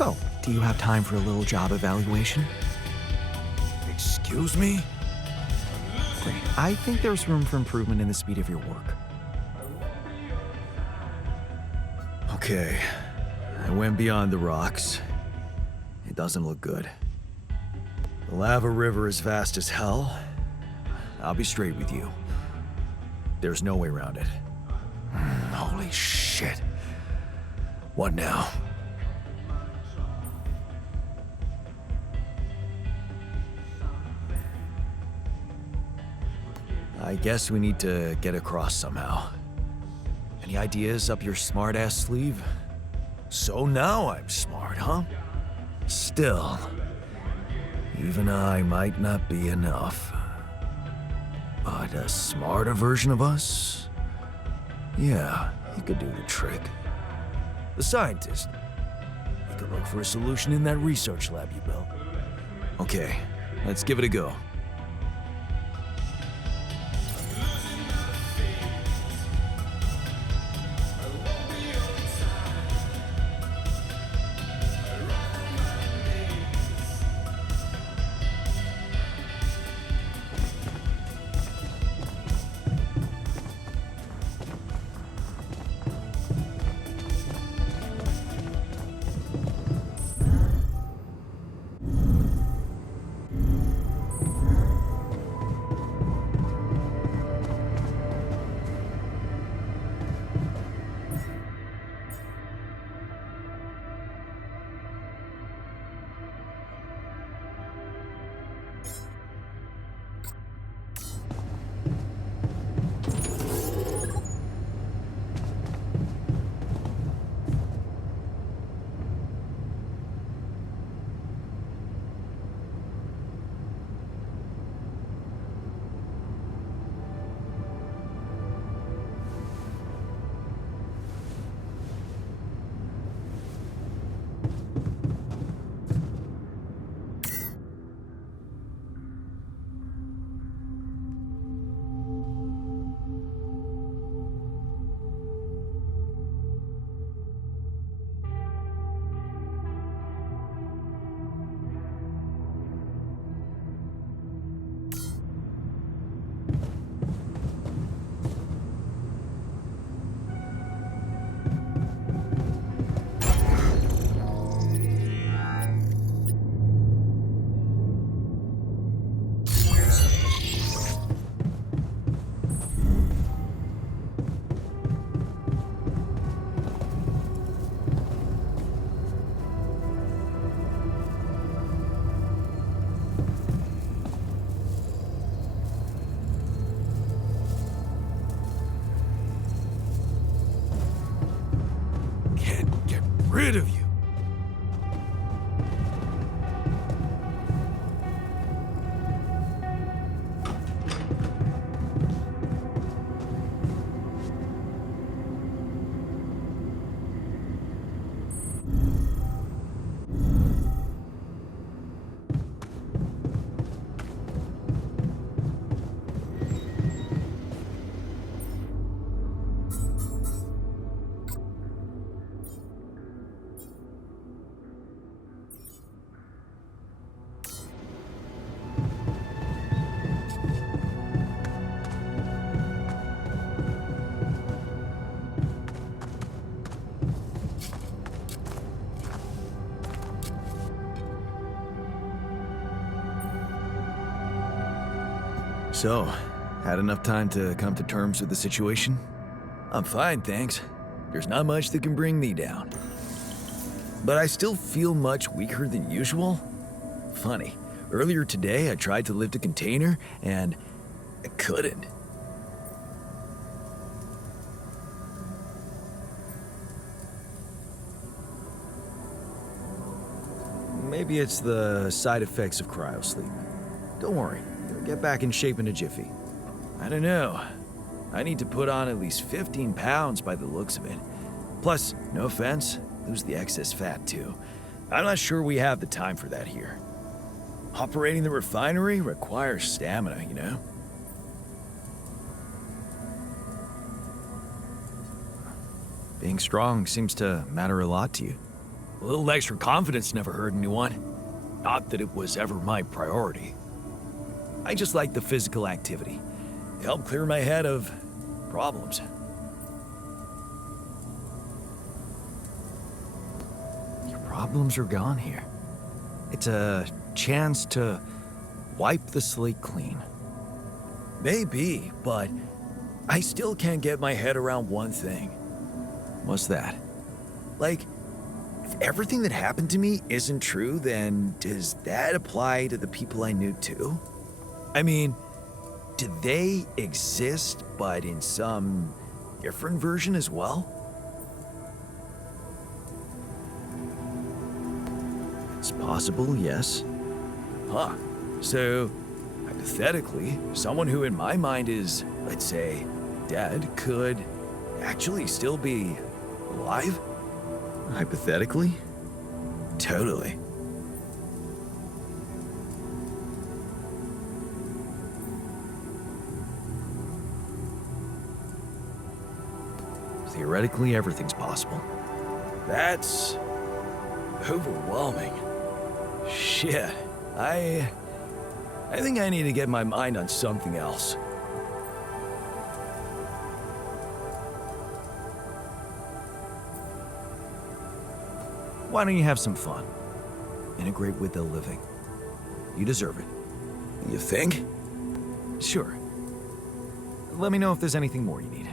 So, do you have time for a little job evaluation? Excuse me? Great. I think there's room for improvement in the speed of your work. Okay. I went beyond the rocks. It doesn't look good. The lava river is vast as hell. I'll be straight with you. There's no way around it. Holy shit. What now? I guess we need to get across somehow. Any ideas up your smart-ass sleeve? So now I'm smart, huh? Still, even I might not be enough. But a smarter version of us? Yeah, he could do the trick. The scientist. He could look for a solution in that research lab you built. Okay, let's give it a go. Rid of you. So, had enough time to come to terms with the situation? I'm fine, thanks. There's not much that can bring me down. But I still feel much weaker than usual. Funny, earlier today I tried to lift a container and I couldn't. Maybe it's the side effects of cryosleep. Don't worry. Get back in shape in a jiffy. I don't know. I need to put on at least 15 pounds by the looks of it. Plus, no offense, lose the excess fat too. I'm not sure we have the time for that here. Operating the refinery requires stamina, you know? Being strong seems to matter a lot to you. A little extra confidence never hurt anyone. Not that it was ever my priority. I just like the physical activity. It helped clear my head of problems. Your problems are gone here. It's a chance to wipe the slate clean. Maybe, but I still can't get my head around one thing. What's that? Like, if everything that happened to me isn't true, then does that apply to the people I knew too? I mean, do they exist, but in some different version as well? It's possible, yes. Huh. So, hypothetically, someone who in my mind is, let's say, dead could actually still be alive? Hypothetically? Totally. Theoretically, everything's possible. That's overwhelming. Shit. I think I need to get my mind on something else. Why don't you have some fun? Integrate with the living. You deserve it. You think? Sure. Let me know if there's anything more you need.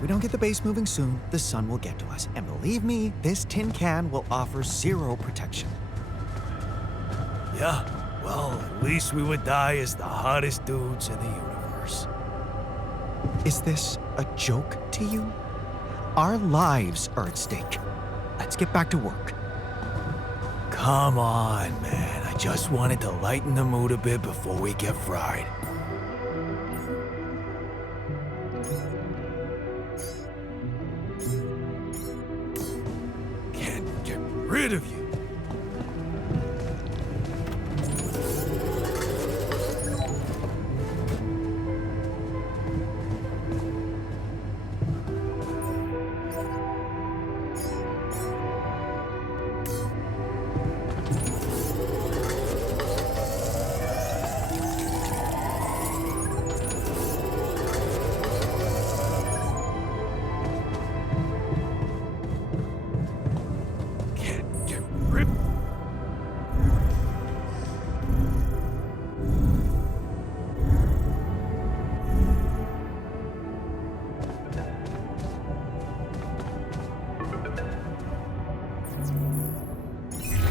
If we don't get the base moving soon, the sun will get to us. And believe me, this tin can will offer zero protection. Yeah, well, at least we would die as the hottest dudes in the universe. Is this a joke to you? Our lives are at stake. Let's get back to work. Come on, man. I just wanted to lighten the mood a bit before we get fried. Can't get rid of you.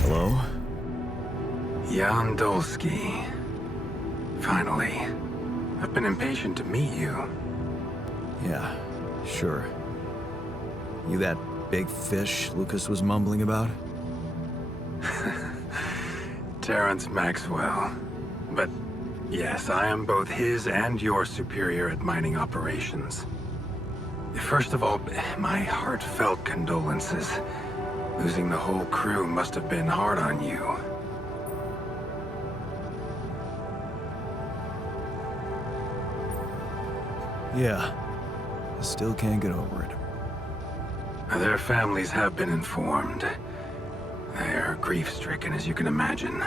Hello? Jan Dolsky. Finally. I've been impatient to meet you. Yeah, sure. You that big fish Lucas was mumbling about? Terrence Maxwell. But yes, I am both his and your superior at mining operations. First of all, my heartfelt condolences. Losing the whole crew must have been hard on you. Yeah. I still can't get over it. Their families have been informed. They're grief-stricken, as you can imagine.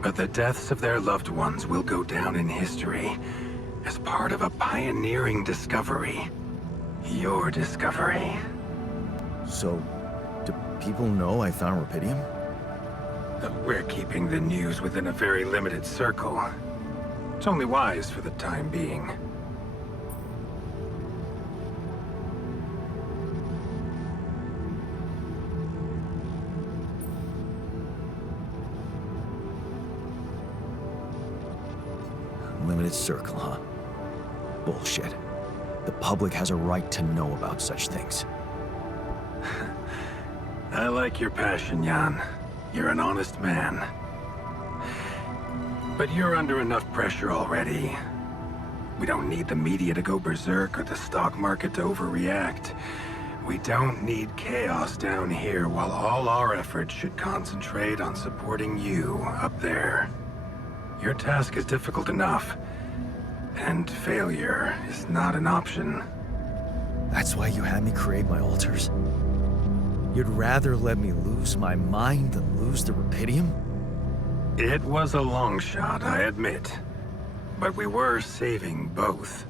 But the deaths of their loved ones will go down in history as part of a pioneering discovery. Your discovery. So, do people know I found rubidium? We're keeping the news within a very limited circle. It's only wise for the time being. Limited circle, huh? Bullshit. The public has a right to know about such things. I like your passion, Jan. You're an honest man. But you're under enough pressure already. We don't need the media to go berserk or the stock market to overreact. We don't need chaos down here while all our efforts should concentrate on supporting you up there. Your task is difficult enough, and failure is not an option. That's why you had me create my altars? You'd rather let me lose my mind than lose the rubidium? It was a long shot, I admit. But we were saving both.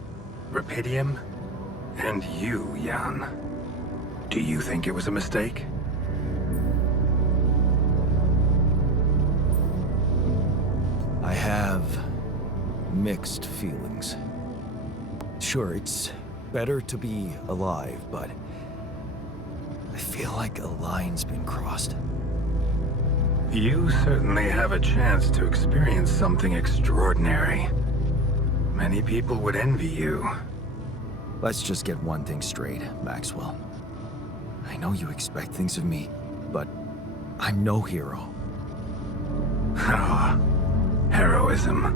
Rubidium and you, Jan. Do you think it was a mistake? I have mixed feelings. Sure, it's better to be alive, but I feel like a line's been crossed. You certainly have a chance to experience something extraordinary. Many people would envy you. Let's just get one thing straight, Maxwell. I know you expect things of me, but I'm no hero. Ah, heroism.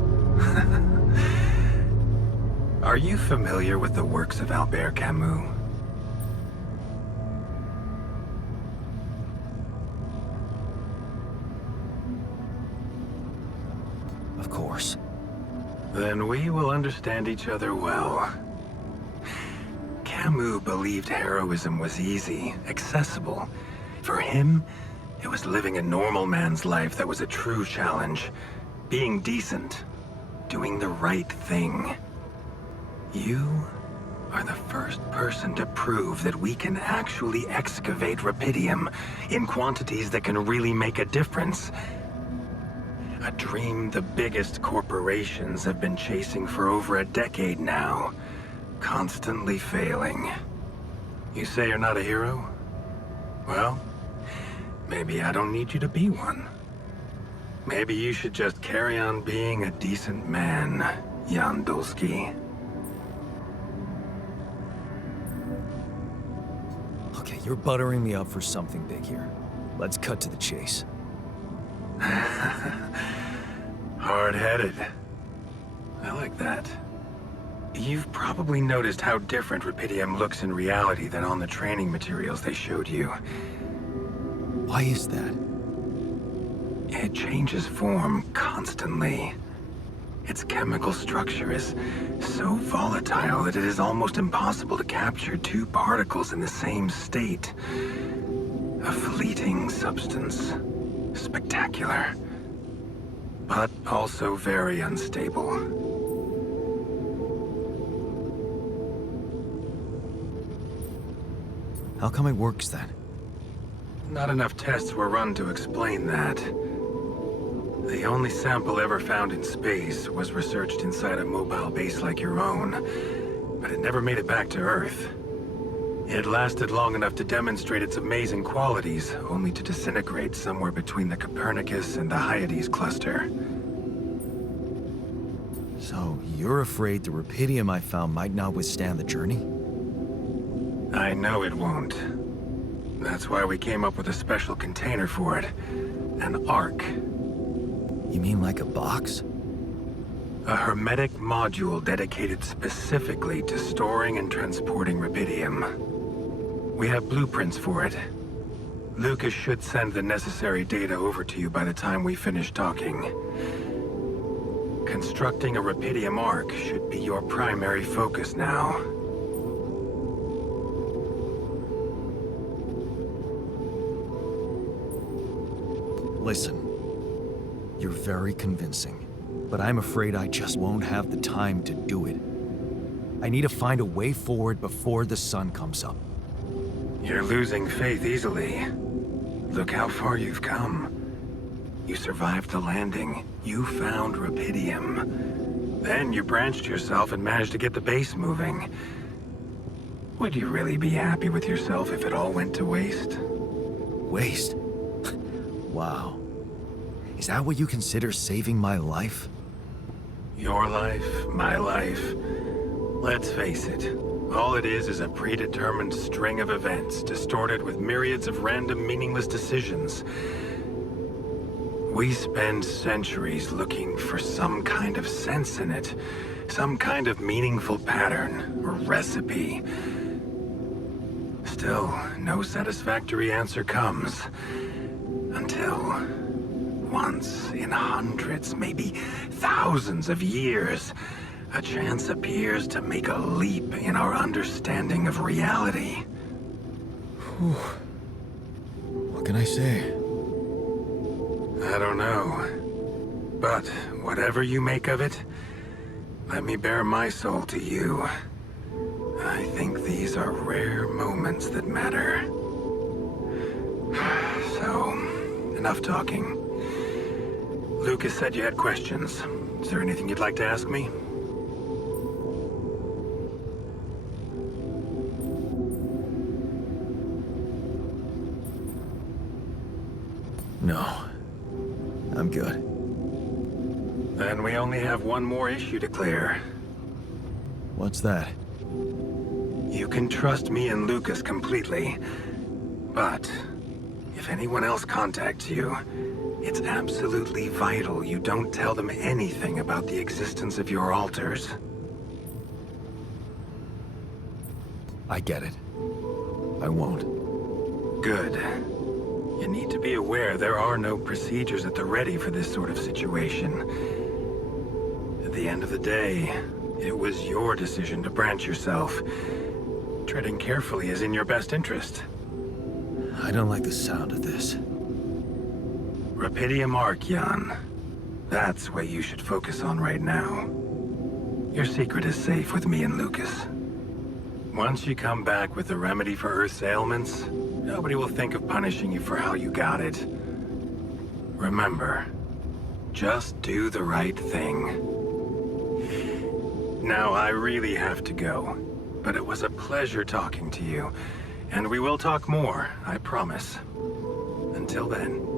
Are you familiar with the works of Albert Camus? Of course. Then we will understand each other well. Camus believed heroism was easy, accessible. For him, it was living a normal man's life that was a true challenge. Being decent. Doing the right thing. You are the first person to prove that we can actually excavate rubidium in quantities that can really make a difference. A dream the biggest corporations have been chasing for over a decade now, constantly failing. You say you're not a hero? Well, maybe I don't need you to be one. Maybe you should just carry on being a decent man, Jan Dulski. Okay, you're buttering me up for something big here. Let's cut to the chase. Hard-headed. I like that. You've probably noticed how different Rapidium looks in reality than on the training materials they showed you. Why is that? It changes form constantly. Its chemical structure is so volatile that it is almost impossible to capture two particles in the same state. A fleeting substance. Spectacular. But also very unstable. How come it works then? Not enough tests were run to explain that. The only sample ever found in space was researched inside a mobile base like your own, but it never made it back to Earth. It lasted long enough to demonstrate its amazing qualities, only to disintegrate somewhere between the Copernicus and the Hyades cluster. So, you're afraid the Rapidium I found might not withstand the journey? I know it won't. That's why we came up with a special container for it. An Ark. You mean like a box? A hermetic module dedicated specifically to storing and transporting Rapidium. We have blueprints for it. Lucas should send the necessary data over to you by the time we finish talking. Constructing a Rapidium Ark should be your primary focus now. Listen, you're very convincing, but I'm afraid I just won't have the time to do it. I need to find a way forward before the sun comes up. You're losing faith easily. Look how far you've come. You survived the landing. You found Rapidium. Then you branched yourself and managed to get the base moving. Would you really be happy with yourself if it all went to waste? Waste? Wow. Is that what you consider saving my life? Your life, my life. Let's face it. All it is a predetermined string of events, distorted with myriads of random, meaningless decisions. We spend centuries looking for some kind of sense in it, some kind of meaningful pattern or recipe. Still, no satisfactory answer comes. Until, once in hundreds, maybe thousands of years, a chance appears to make a leap in our understanding of reality. Whew. What can I say? I don't know. But whatever you make of it, let me bare my soul to you. I think these are rare moments that matter. So, enough talking. Lucas said you had questions. Is there anything you'd like to ask me? No. I'm good. Then we only have one more issue to clear. What's that? You can trust me and Lucas completely. But if anyone else contacts you, it's absolutely vital you don't tell them anything about the existence of your altars. I get it. I won't. Good. You need to be aware there are no procedures at the ready for this sort of situation. At the end of the day, it was your decision to branch yourself. Treading carefully is in your best interest. I don't like the sound of this. Rapidium Ark, Jan. That's what you should focus on right now. Your secret is safe with me and Lucas. Once you come back with a remedy for Earth's ailments, nobody will think of punishing you for how you got it. Remember, just do the right thing. Now, I really have to go, but it was a pleasure talking to you. And we will talk more, I promise. Until then.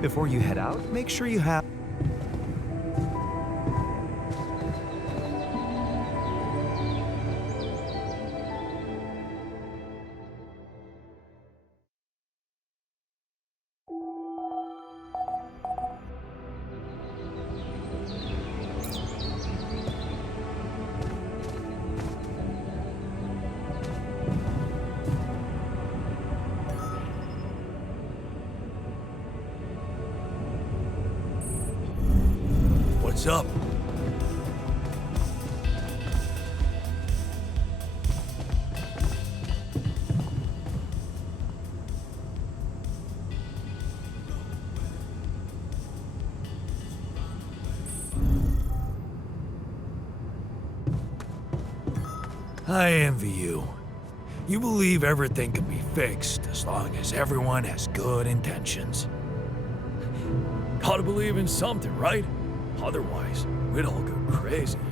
Before you head out, make sure you have... What's up? I envy you. You believe everything can be fixed as long as everyone has good intentions. Gotta believe in something, right? Otherwise, we'd all go crazy here.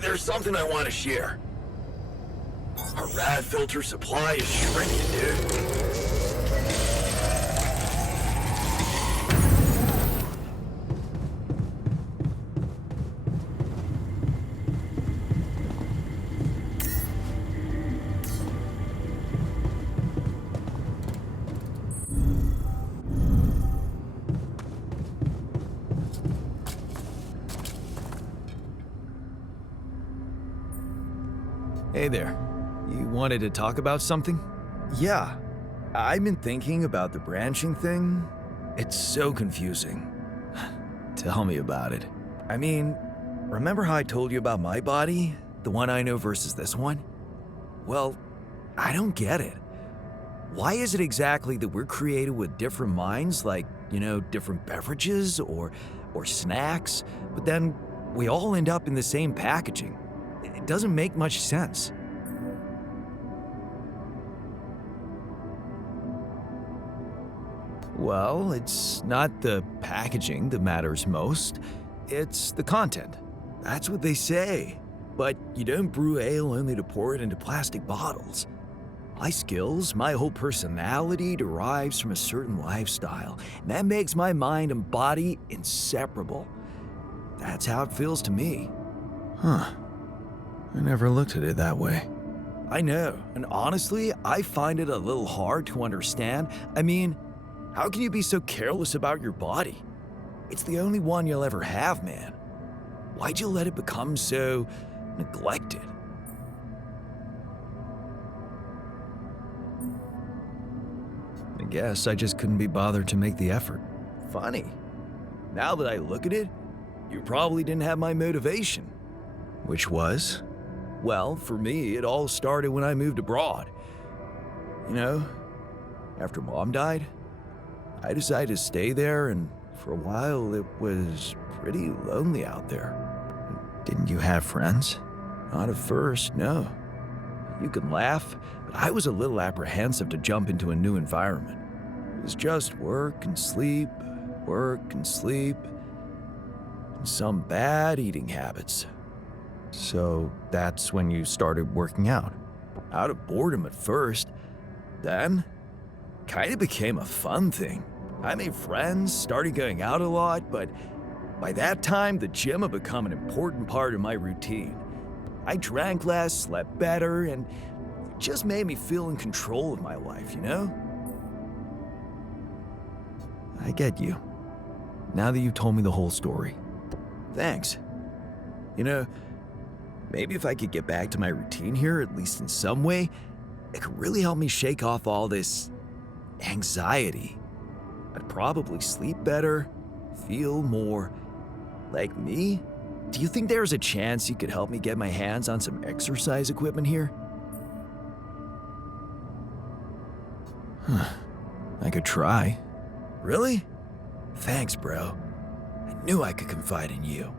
There's something I want to share. Our rad filter supply is shrinking, dude. Hey there. You wanted to talk about something? Yeah, I've been thinking about the branching thing. It's so confusing. Tell me about it. I mean, remember how I told you about my body? The one I know versus this one? Well, I don't get it. Why is it exactly that we're created with different minds, like, you know, different beverages or snacks, but then we all end up in the same packaging? It doesn't make much sense. Well, it's not the packaging that matters most, it's the content. That's what they say. But you don't brew ale only to pour it into plastic bottles. My skills, my whole personality derives from a certain lifestyle, and that makes my mind and body inseparable. That's how it feels to me. Huh. I never looked at it that way. I know, and honestly, I find it a little hard to understand. I mean, how can you be so careless about your body? It's the only one you'll ever have, man. Why'd you let it become so neglected? I guess I just couldn't be bothered to make the effort. Funny. Now that I look at it, you probably didn't have my motivation. Which was? Well, for me, it all started when I moved abroad. You know, after Mom died, I decided to stay there, and for a while it was pretty lonely out there. Didn't you have friends? Not at first, no. You can laugh, but I was a little apprehensive to jump into a new environment. It was just work and sleep, and some bad eating habits. So that's when you started working out? Out of boredom at first, then kind of became a fun thing. I made friends, started going out a lot, but by that time, the gym had become an important part of my routine. I drank less, slept better, and it just made me feel in control of my life, you know? I get you. Now that you've told me the whole story. Thanks. You know, maybe if I could get back to my routine here, at least in some way, it could really help me shake off all this anxiety. I'd probably sleep better, feel more like me. Do you think there's a chance you could help me get my hands on some exercise equipment here? I could try. Really? Thanks, bro. I knew I could confide in you.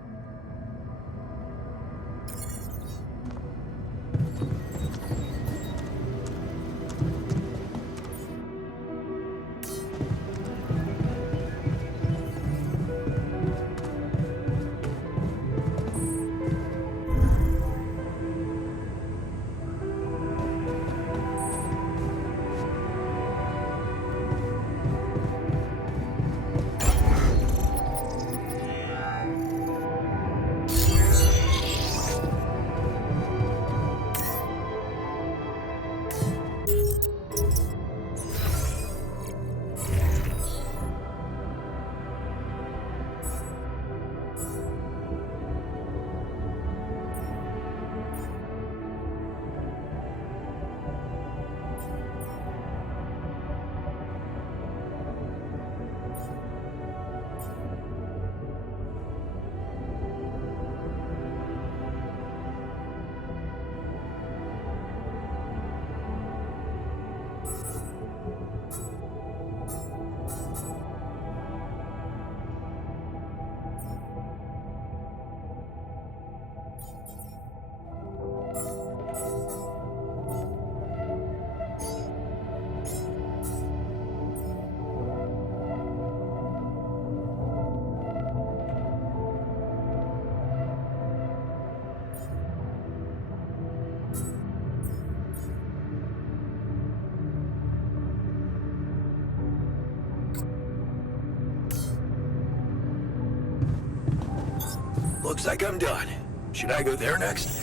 Looks like I'm done. Should I go there next?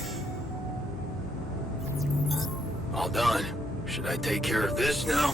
All done. Should I take care of this now?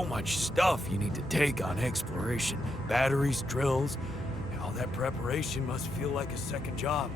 so much stuff you need to take on exploration. Batteries, drills, and all that preparation must feel like a second job.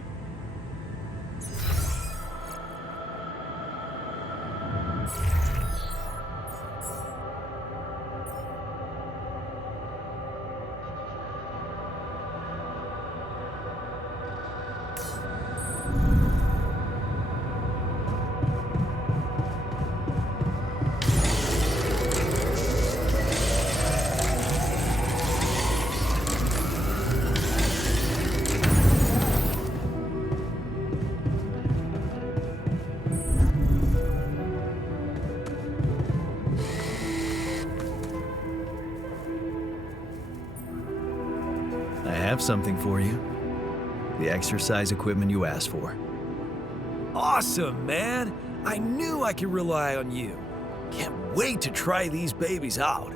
I have something for you. The exercise equipment you asked for. Awesome, man! I knew I could rely on you. Can't wait to try these babies out.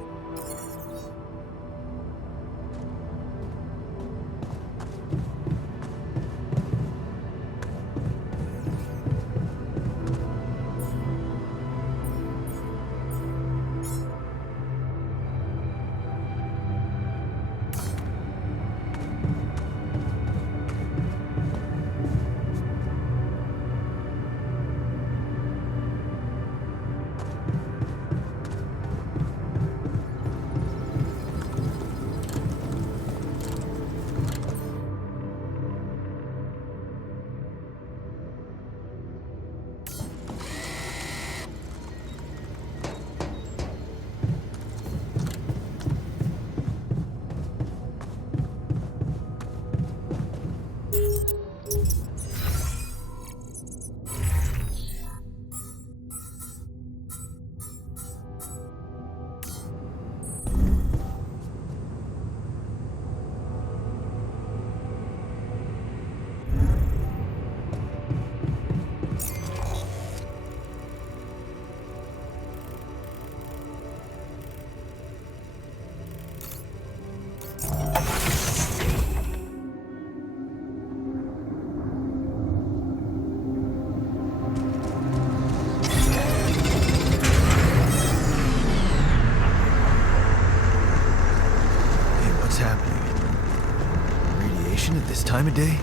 At this time of day?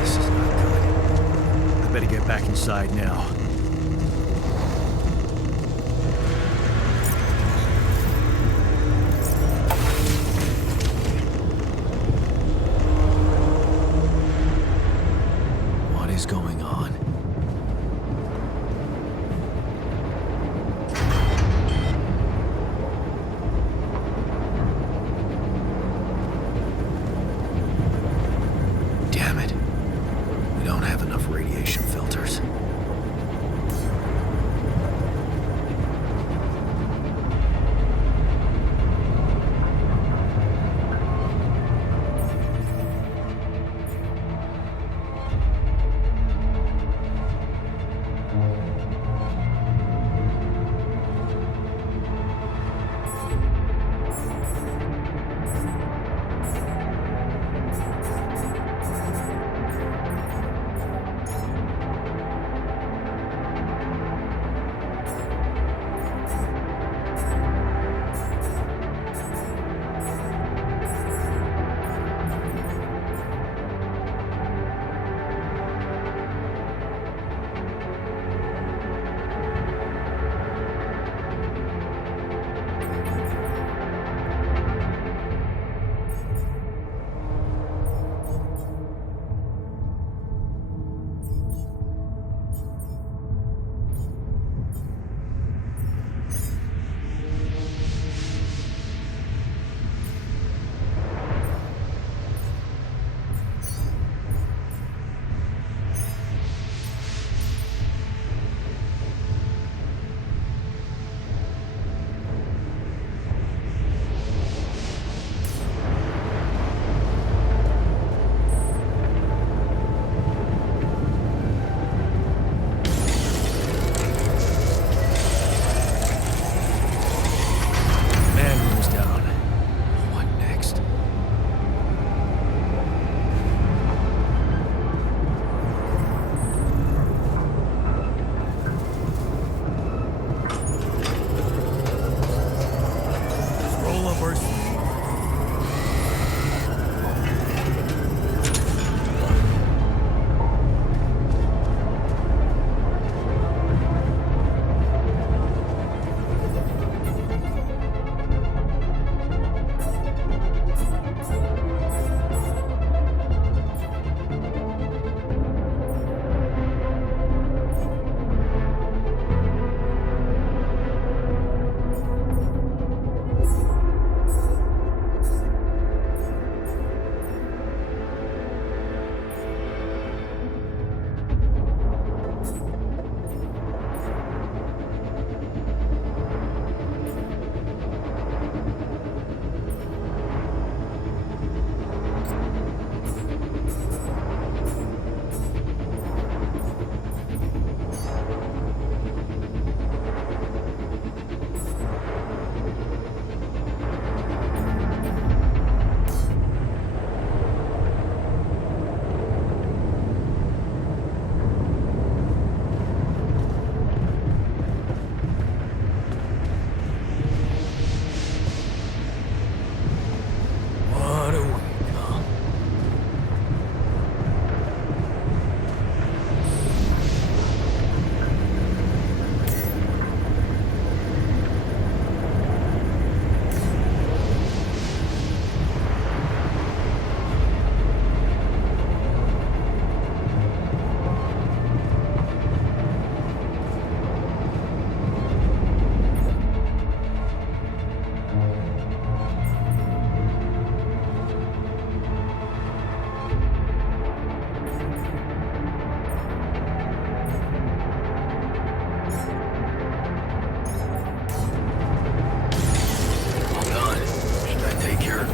This is not good. I better get back inside now. What is going on? Damn it. We don't have enough radiation filters. up our sleeve.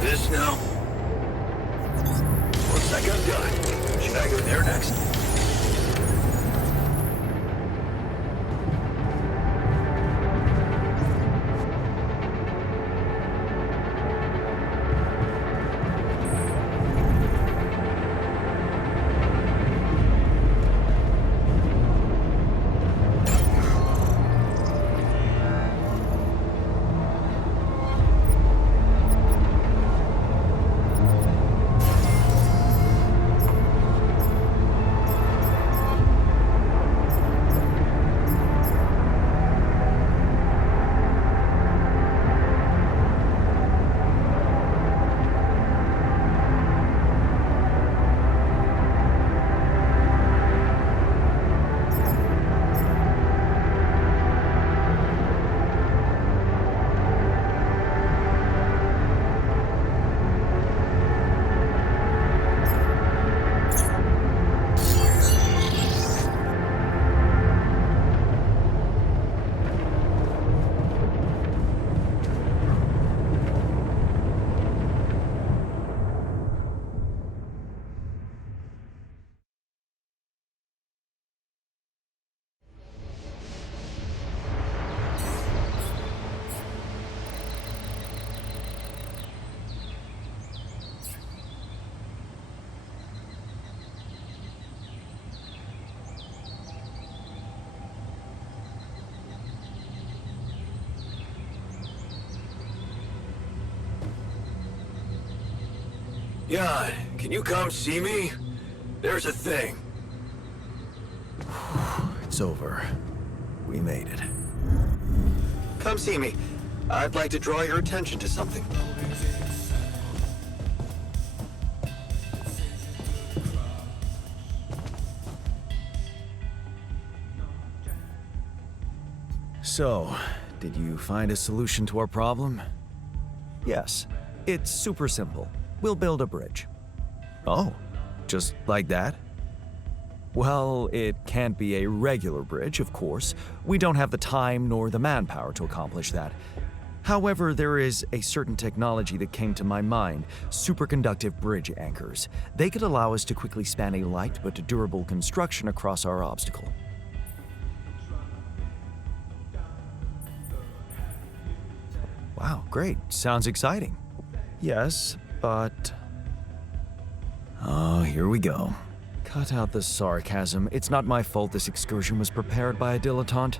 this now? Looks like I'm done. Should I go there next? Jan, can you come see me? There's a thing. It's over. We made it. Come see me. I'd like to draw your attention to something. So, did you find a solution to our problem? Yes. It's super simple. We'll build a bridge. Oh, just like that? Well, it can't be a regular bridge, of course. We don't have the time nor the manpower to accomplish that. However, there is a certain technology that came to my mind, superconductive bridge anchors. They could allow us to quickly span a light but durable construction across our obstacle. Wow, great. Sounds exciting. Yes, but... Oh, here we go. Cut out the sarcasm. It's not my fault this excursion was prepared by a dilettante.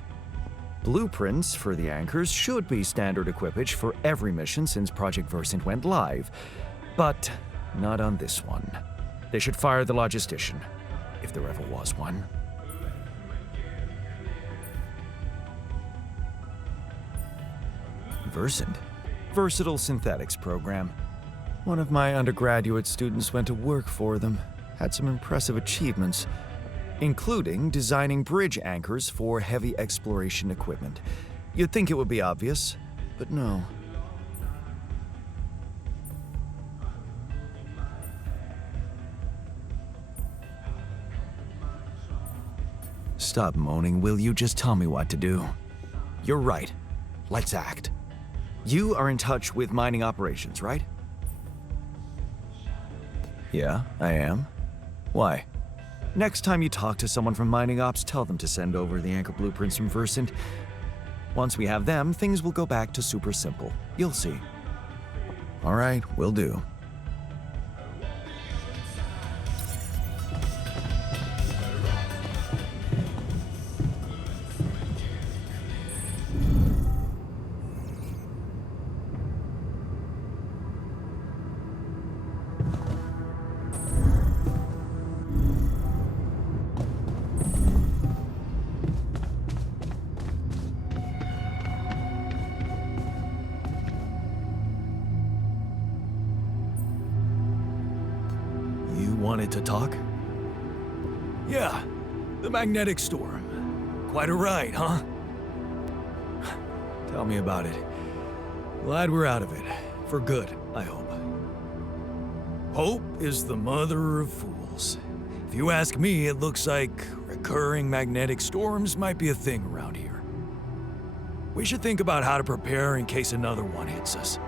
Blueprints for the anchors should be standard equipage for every mission since Project Versant went live, but not on this one. They should fire the logistician, if there ever was one. Versant? Versatile synthetics program. One of my undergraduate students went to work for them, had some impressive achievements, including designing bridge anchors for heavy exploration equipment. You'd think it would be obvious, but no. Stop moaning, will you? Just tell me what to do. You're right. Let's act. You are in touch with mining operations, right? Yeah, I am. Why? Next time you talk to someone from mining ops, tell them to send over the anchor blueprints from Versant. Once we have them, things will go back to super simple. You'll see. All right, will do. Wanted to talk? Yeah, the magnetic storm. Quite a ride, huh? Tell me about it. Glad we're out of it. For good, I hope. Hope is the mother of fools. If you ask me, it looks like recurring magnetic storms might be a thing around here. We should think about how to prepare in case another one hits us.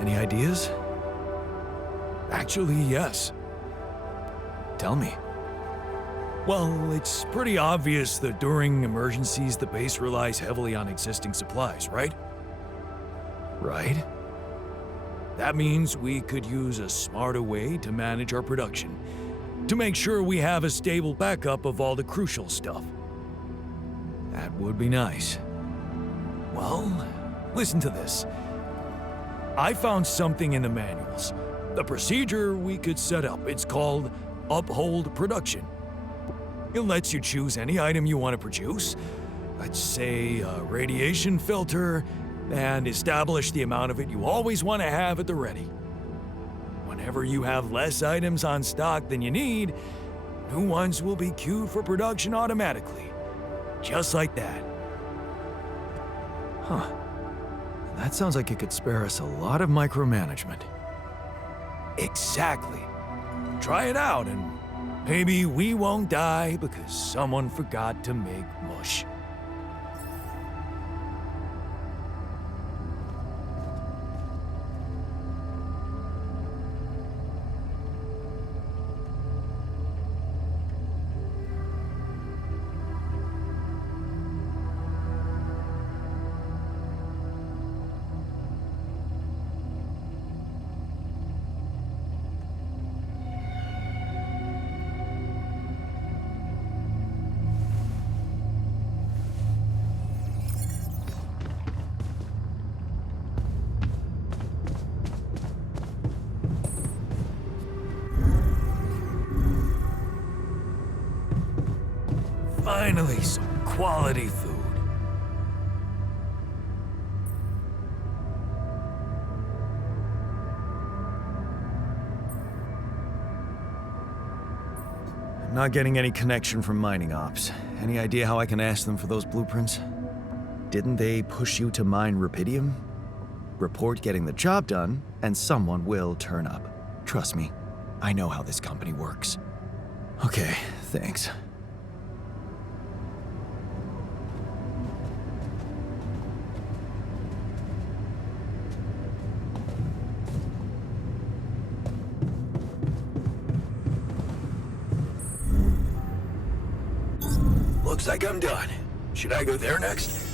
Any ideas? Actually, yes. Tell me. Well, it's pretty obvious that during emergencies, the base relies heavily on existing supplies, right? Right. That means we could use a smarter way to manage our production, to make sure we have a stable backup of all the crucial stuff. That would be nice. Well, listen to this. I found something in the manuals. The procedure we could set up. It's called Uphold Production. It lets you choose any item you want to produce, let's say a radiation filter, and establish the amount of it you always want to have at the ready. Whenever you have less items on stock than you need, new ones will be queued for production automatically. Just like that. Huh. That sounds like it could spare us a lot of micromanagement. Exactly. Try it out and maybe we won't die because someone forgot to make mush. Finally, some quality food. I'm not getting any connection from mining ops. Any idea how I can ask them for those blueprints? Didn't they push you to mine rubidium? Report getting the job done, and someone will turn up. Trust me, I know how this company works. Okay, thanks. Looks like I'm done. Should I go there next?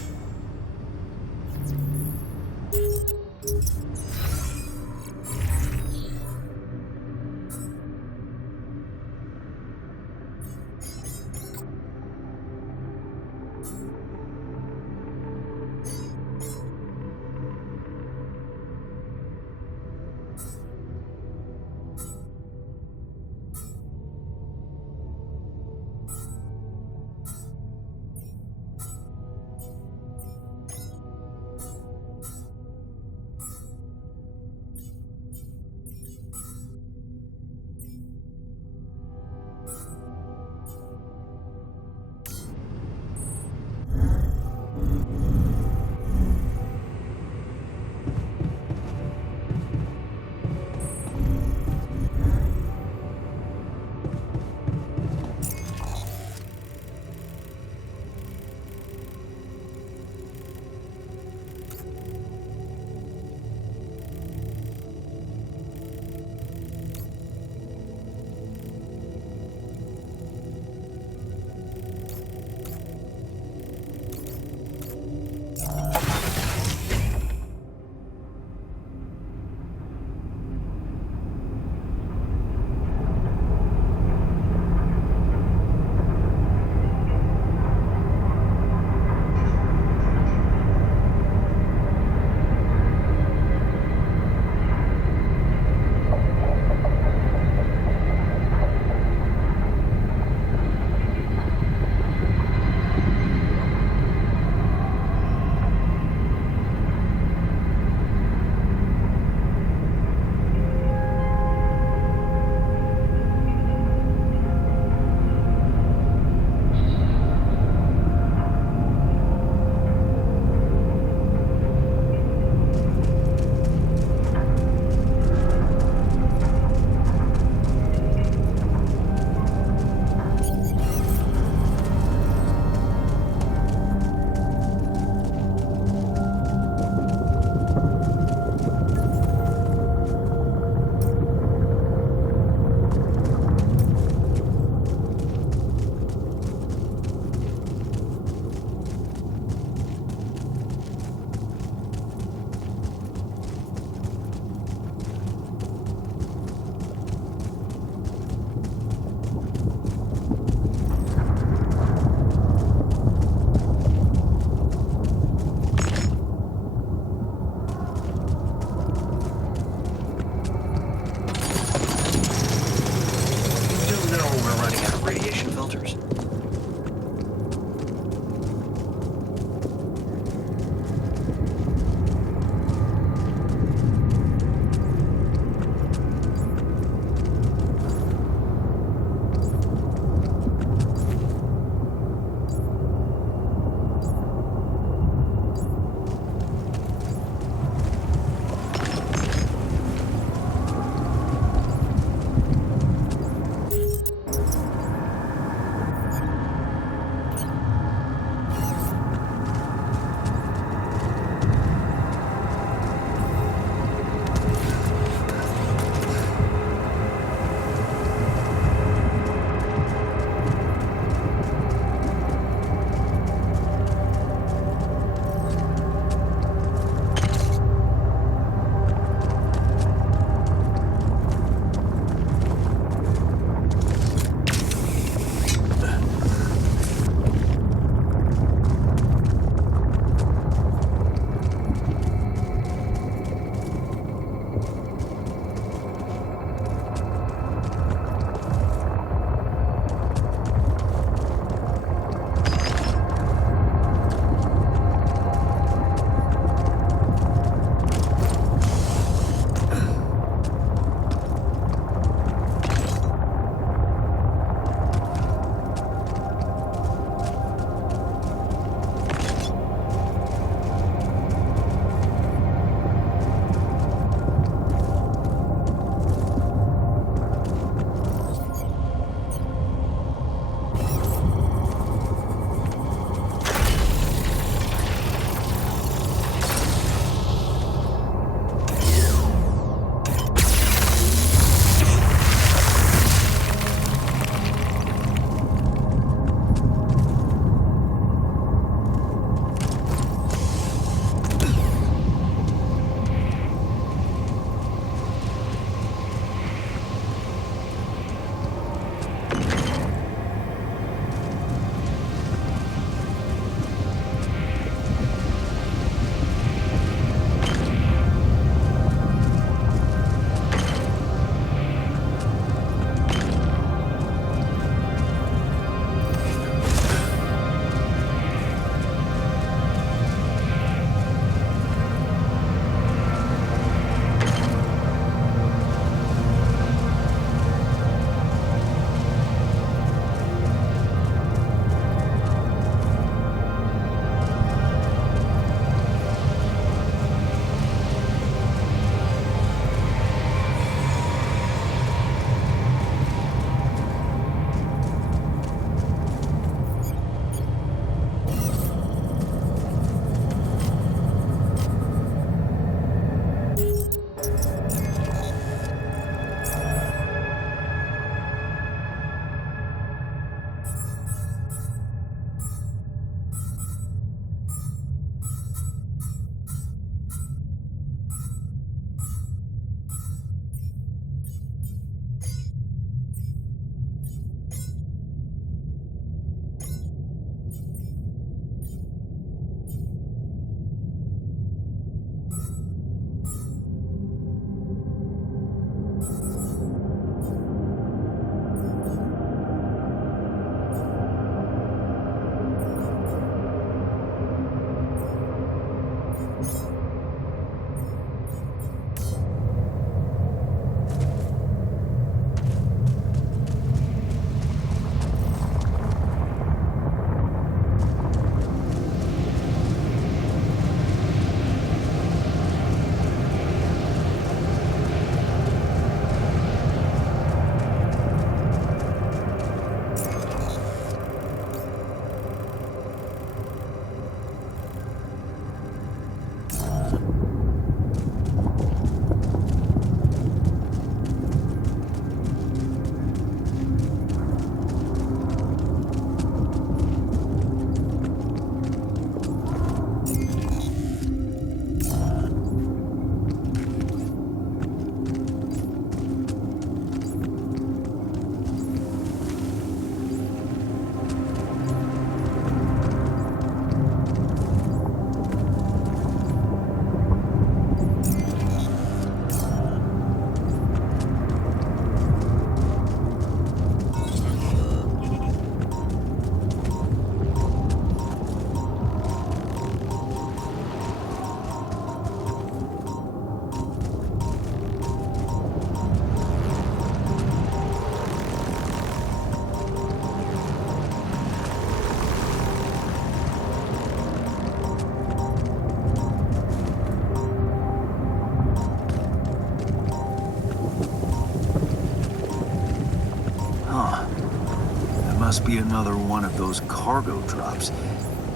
must be another one of those cargo drops.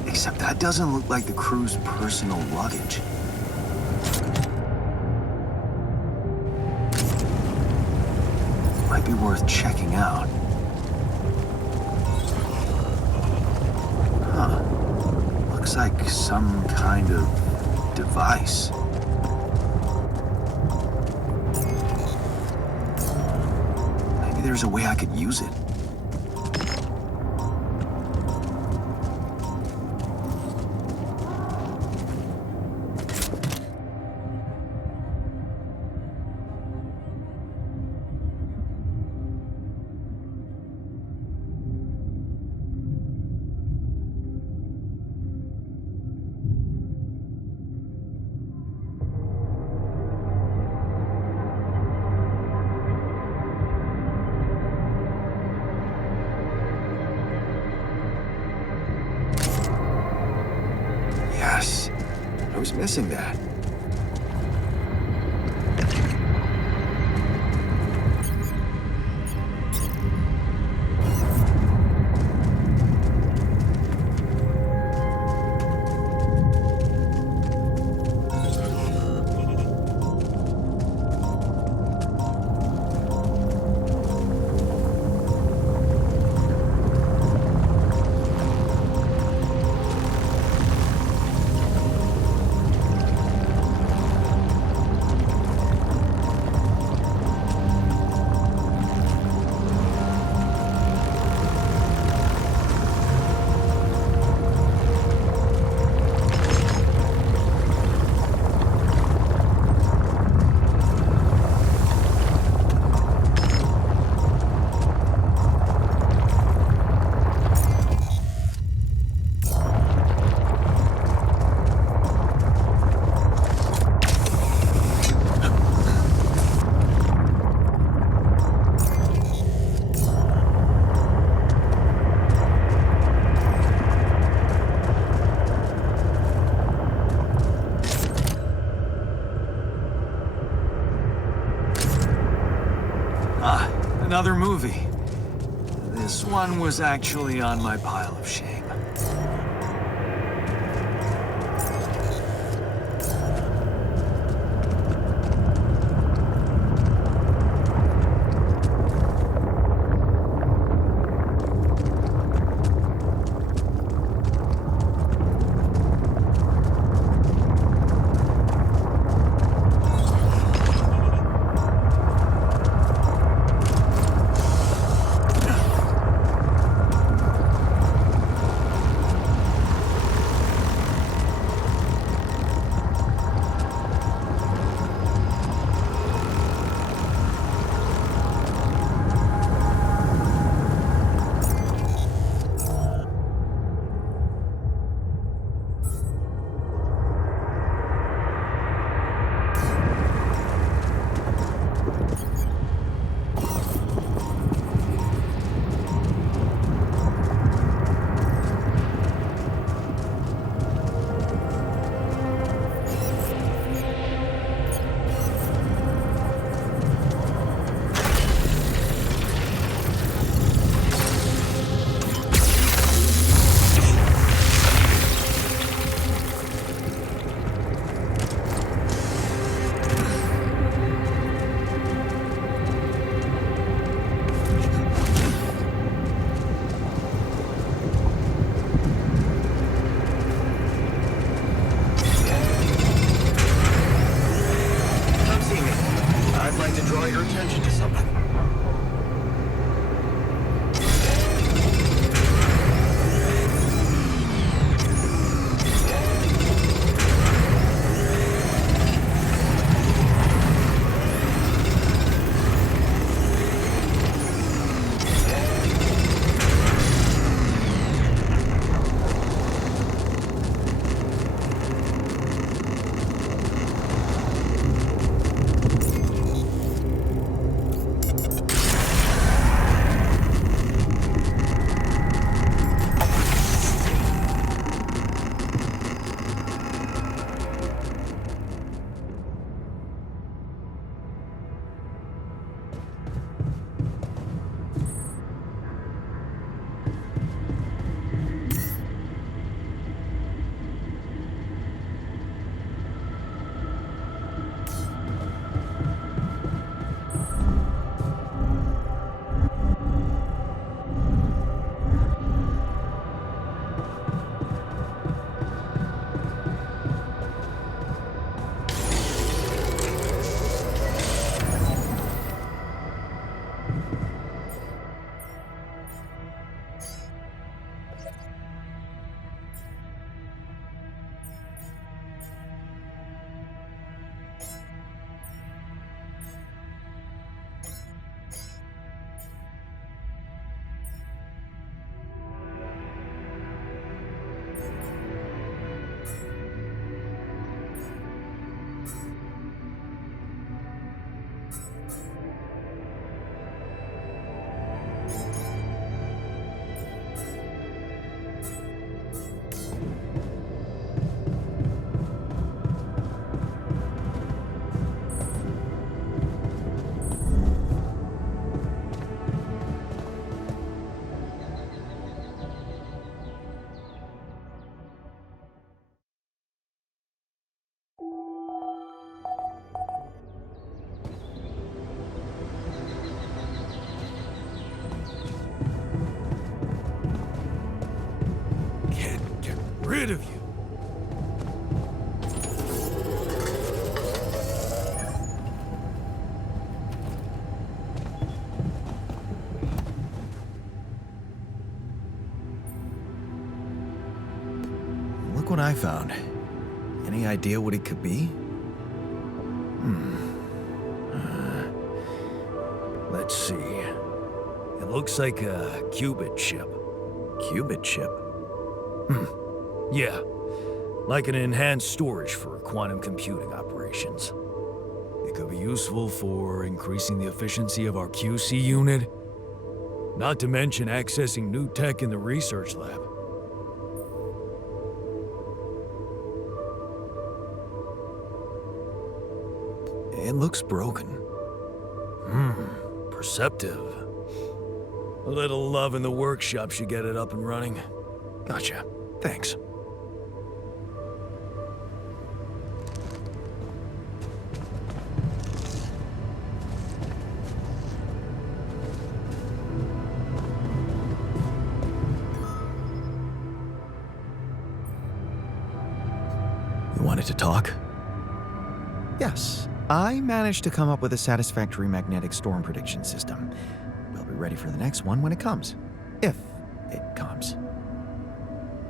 Except that doesn't look like the crew's personal luggage. Might be worth checking out. Huh. Looks like some kind of device. Maybe there's a way I could use it. Yes, I was missing that. Another movie. This one was actually on my pile of shame. rid of you. Look what I found. Any idea what it could be? Let's see. It looks like a qubit chip. Qubit chip. Yeah, like an enhanced storage for quantum computing operations. It could be useful for increasing the efficiency of our QC unit, not to mention accessing new tech in the research lab. It looks broken. Perceptive. A little love in the workshop should get it up and running. Gotcha. Thanks. You wanted to talk? Yes, I managed to come up with a satisfactory magnetic storm prediction system. We'll be ready for the next one when it comes. If it comes.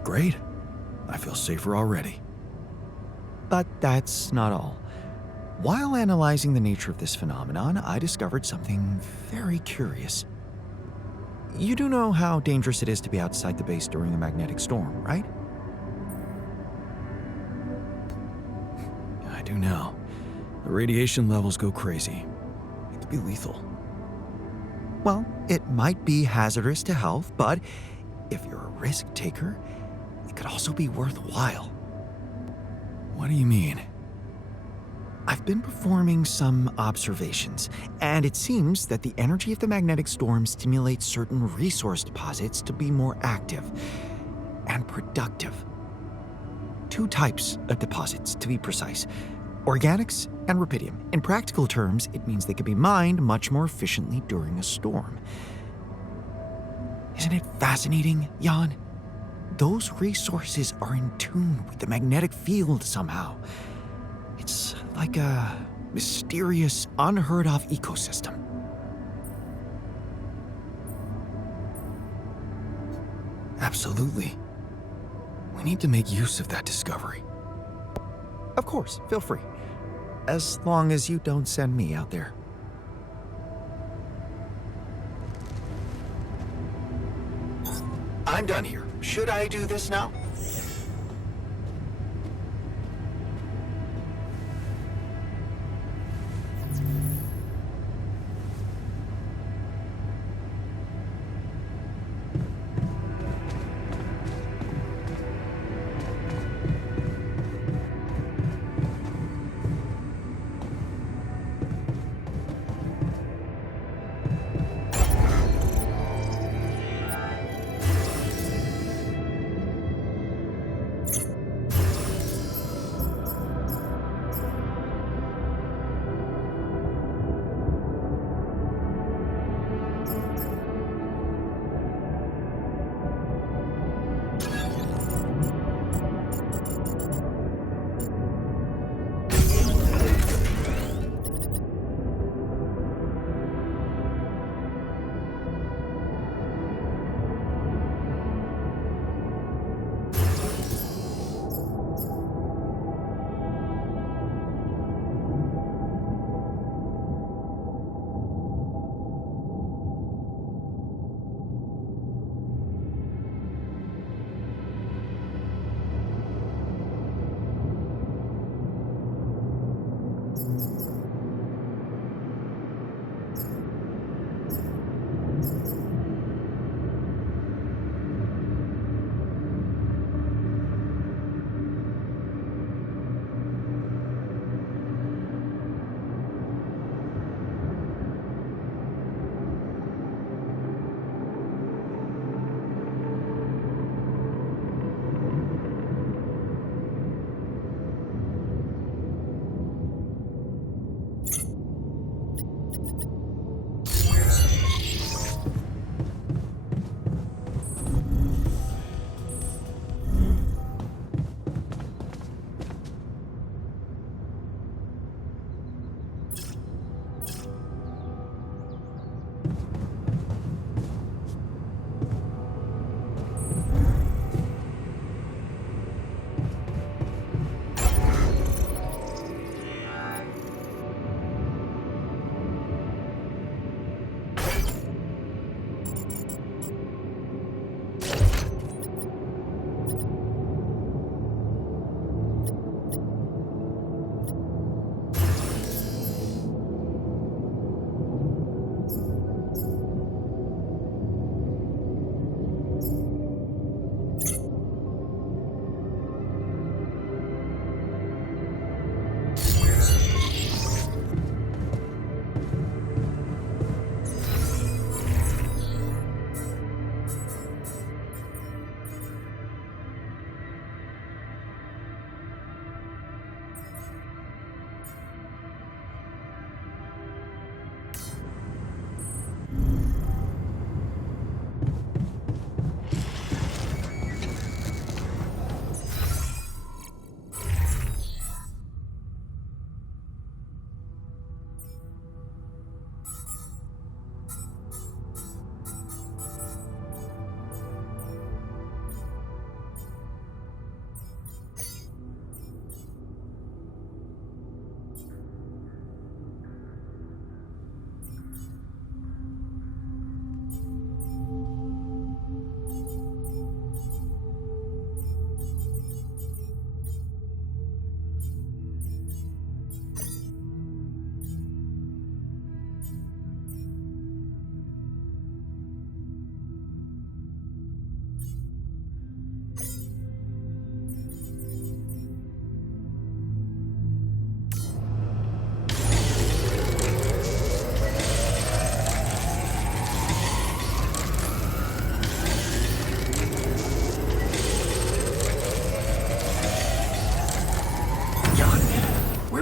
Great. I feel safer already. But that's not all. While analyzing the nature of this phenomenon, I discovered something very curious. You do know how dangerous it is to be outside the base during a magnetic storm, right? I do now. The radiation levels go crazy. It could be lethal. Well, it might be hazardous to health, but if you're a risk taker, it could also be worthwhile. What do you mean? I've been performing some observations, and it seems that the energy of the magnetic storm stimulates certain resource deposits to be more active and productive. 2 types of deposits, to be precise. Organics and rubidium. In practical terms, it means they can be mined much more efficiently during a storm. Isn't it fascinating, Jan? Those resources are in tune with the magnetic field somehow. It's like a mysterious, unheard-of ecosystem. Absolutely. We need to make use of that discovery. Of course, feel free. As long as you don't send me out there. I'm done here. Should I do this now?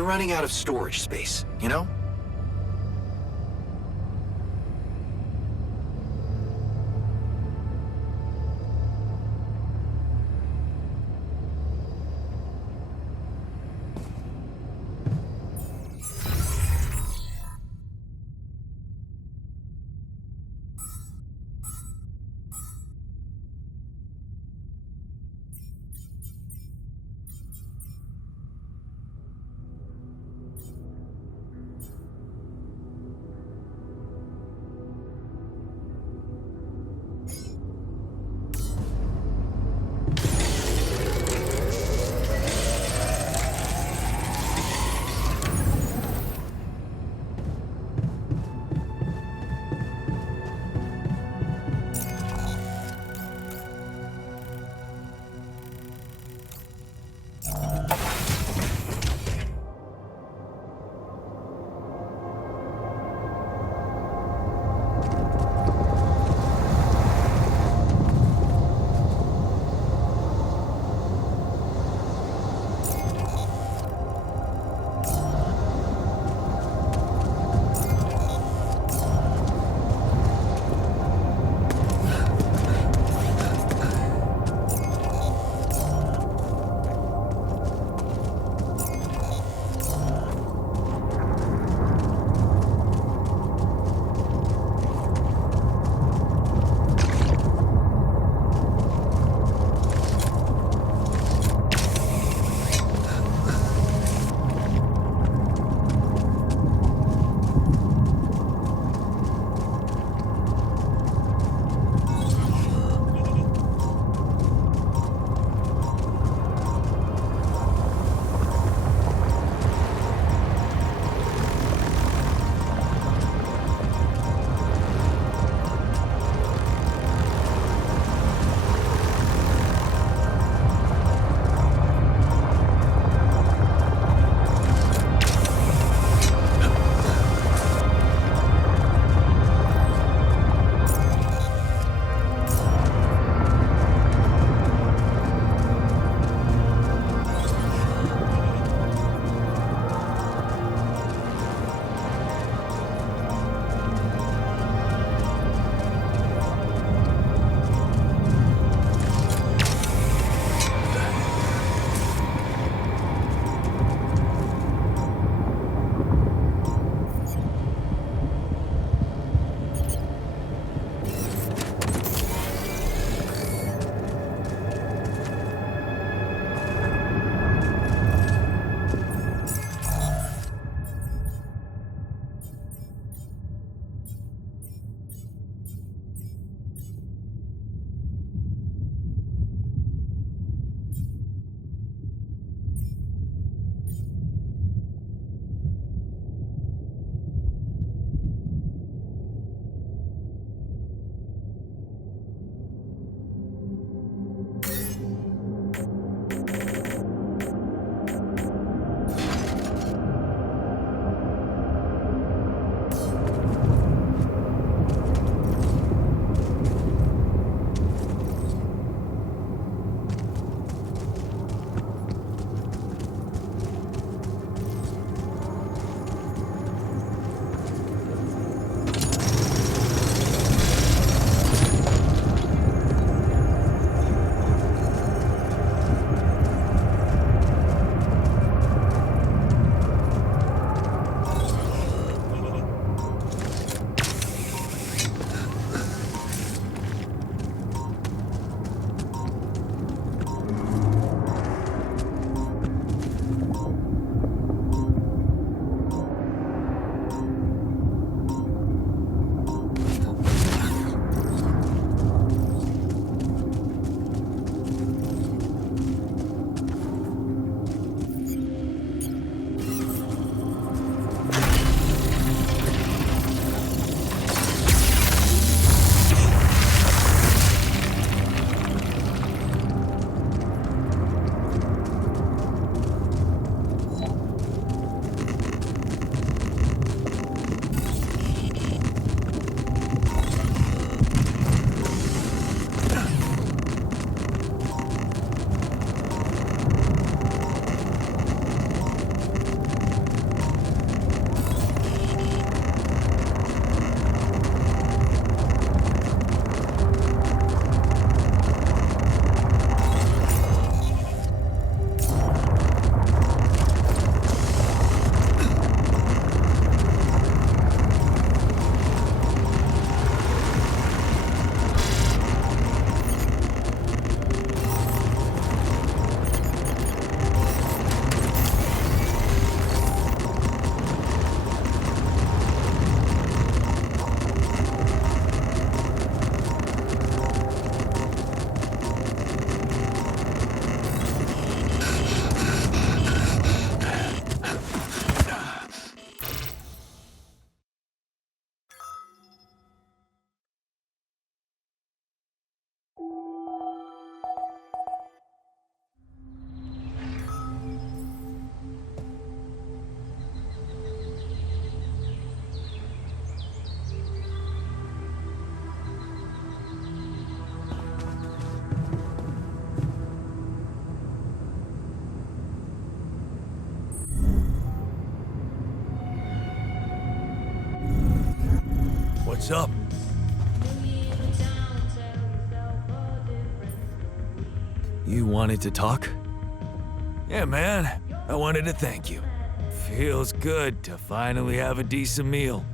running out of storage space, you know? What's up? You wanted to talk? Yeah, man. I wanted to thank you. Feels good to finally have a decent meal.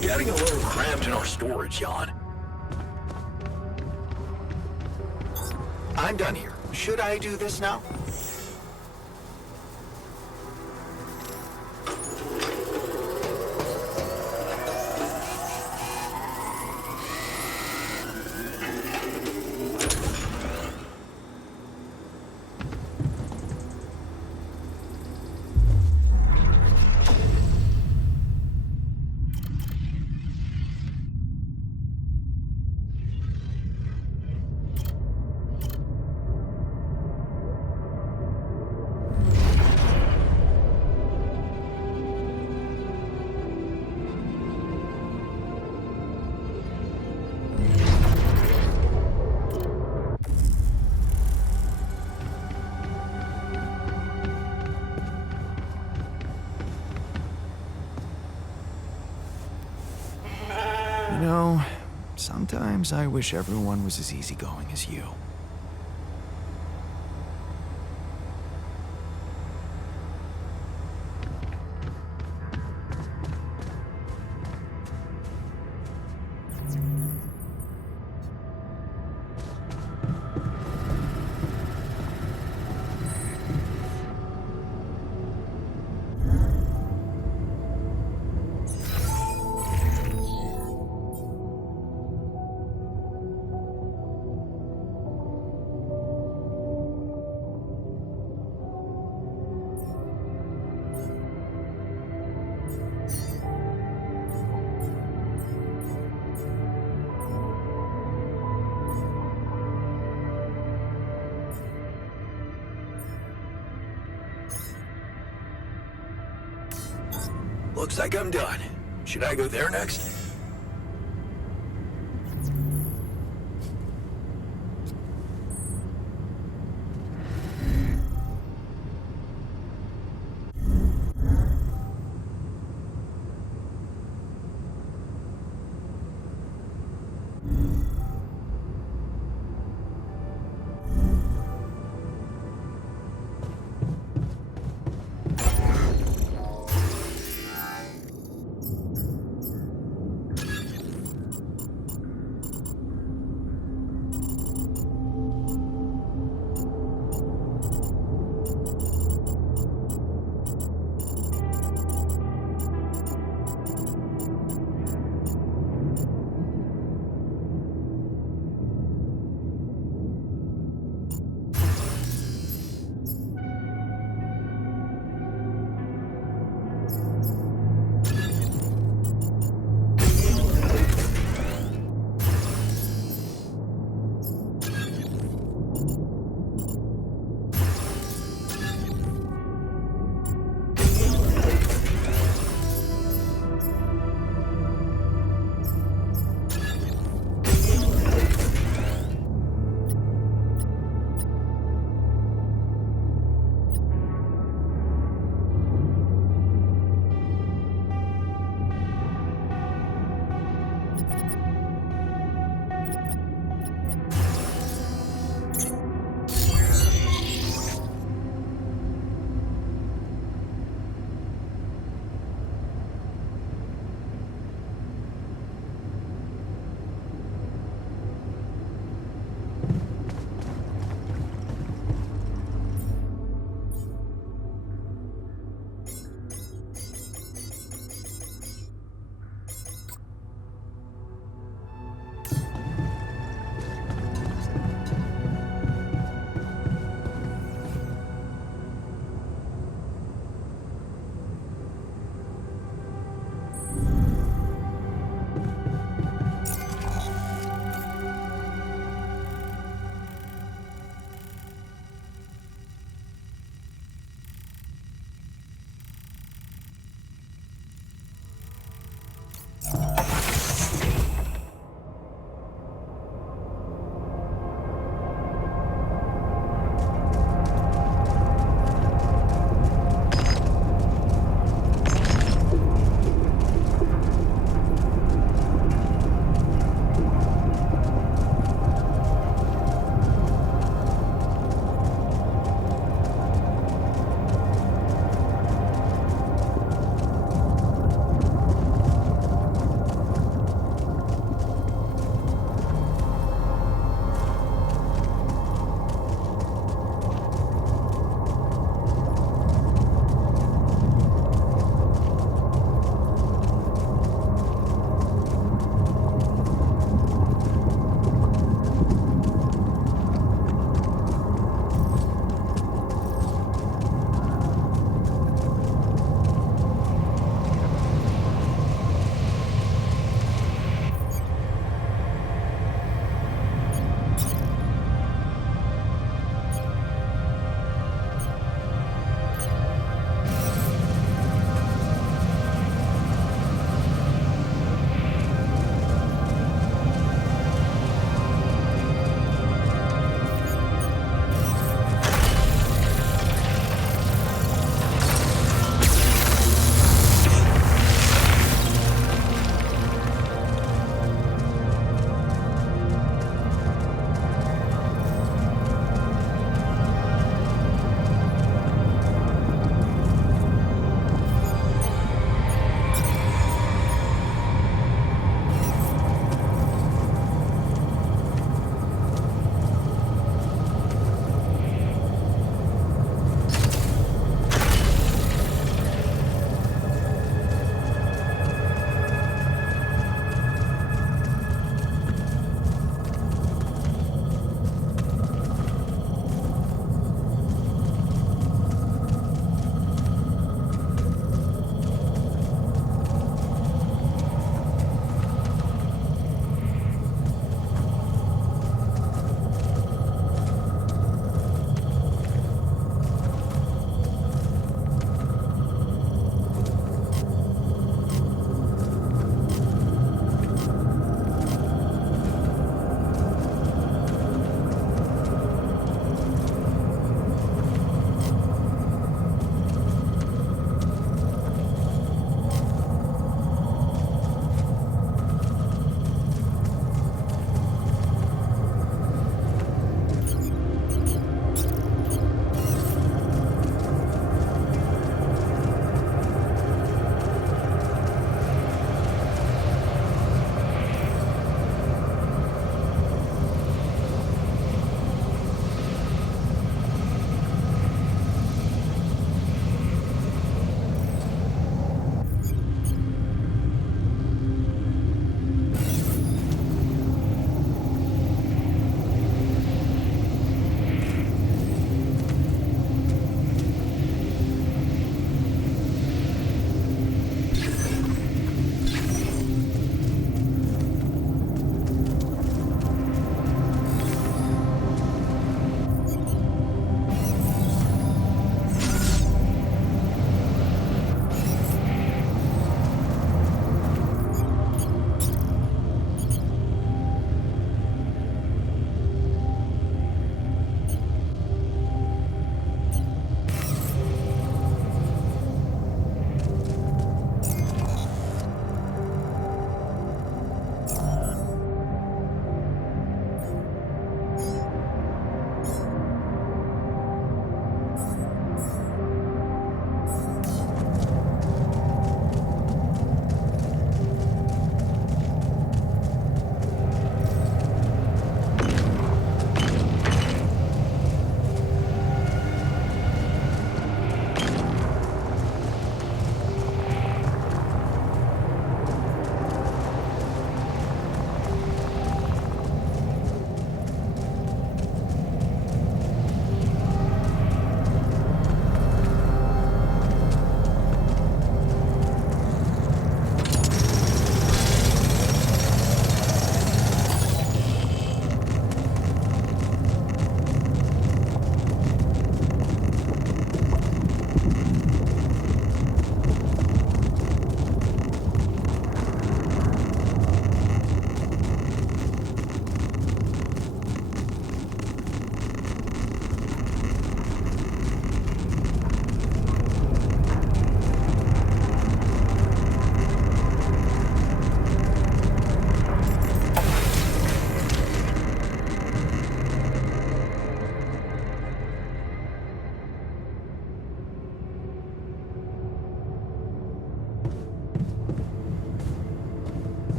Getting a little cramped in our storage, Jan. I'm done here. Should I do this now? You know, sometimes I wish everyone was as easygoing as you. Looks like I'm done. Should I go there next?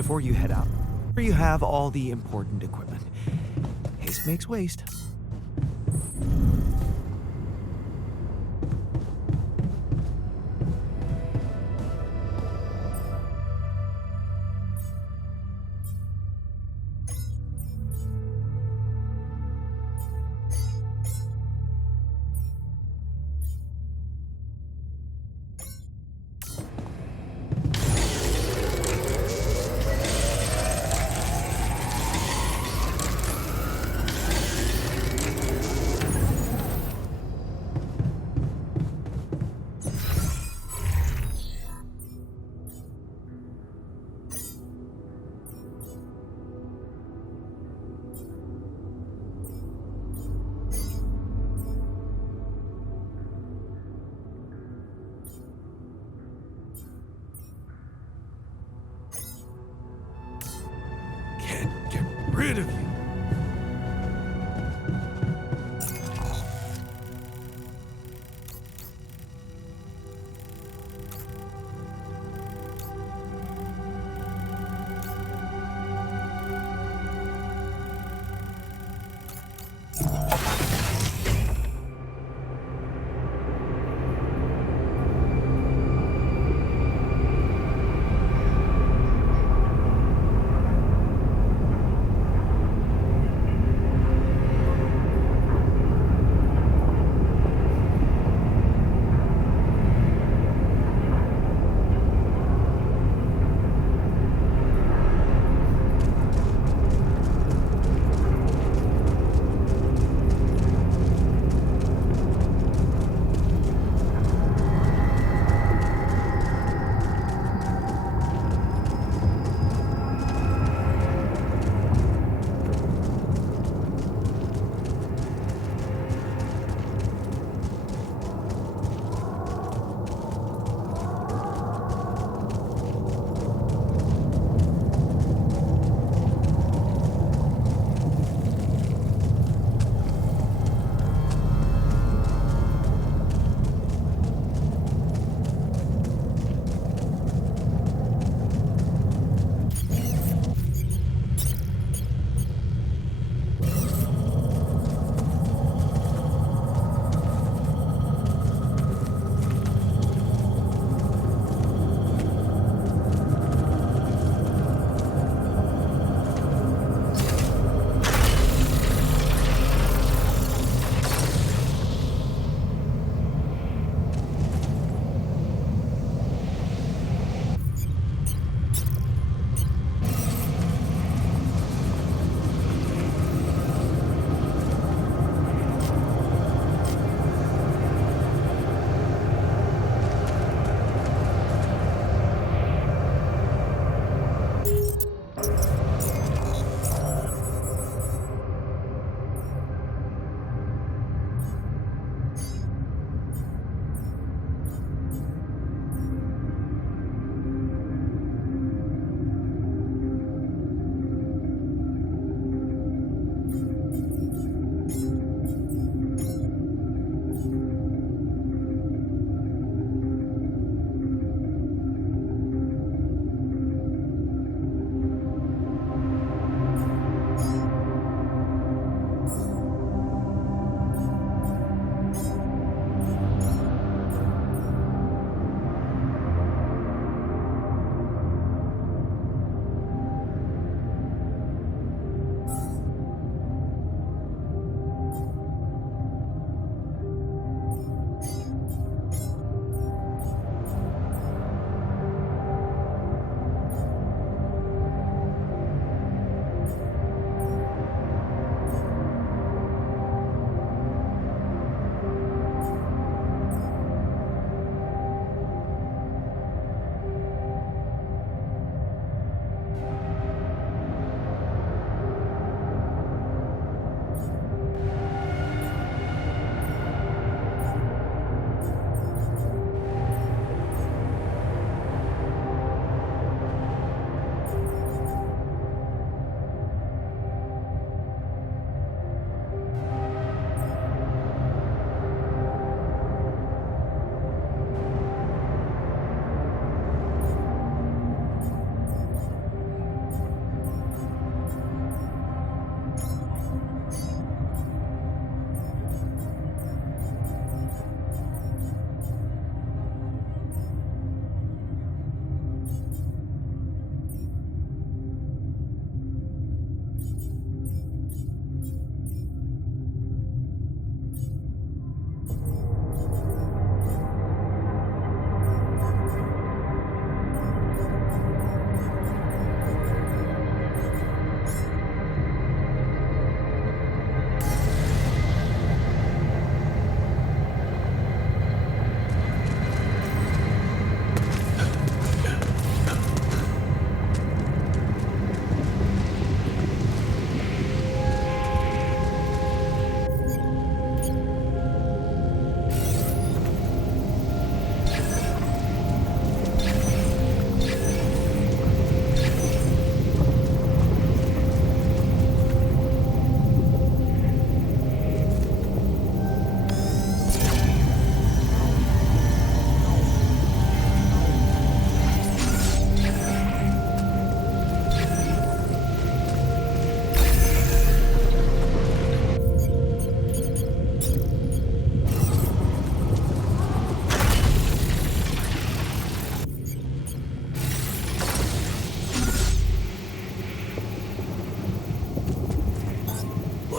Before you head out, you have all the important equipment. Haste makes waste. Can't get rid of you.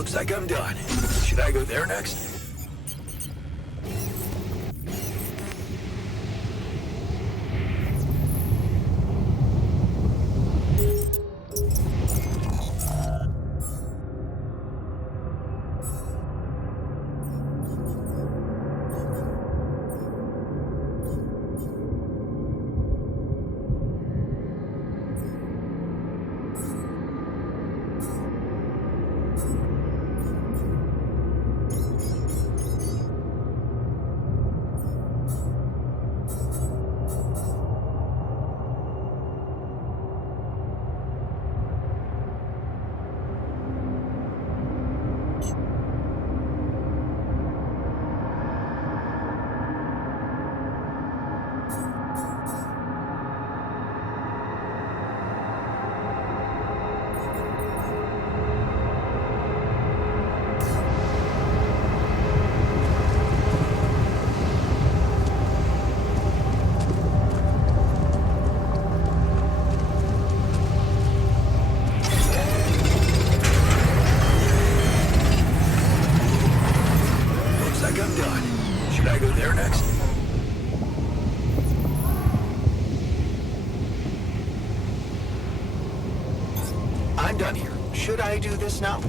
Looks like I'm done. Should I go there next? I'm done here. Should I do this now?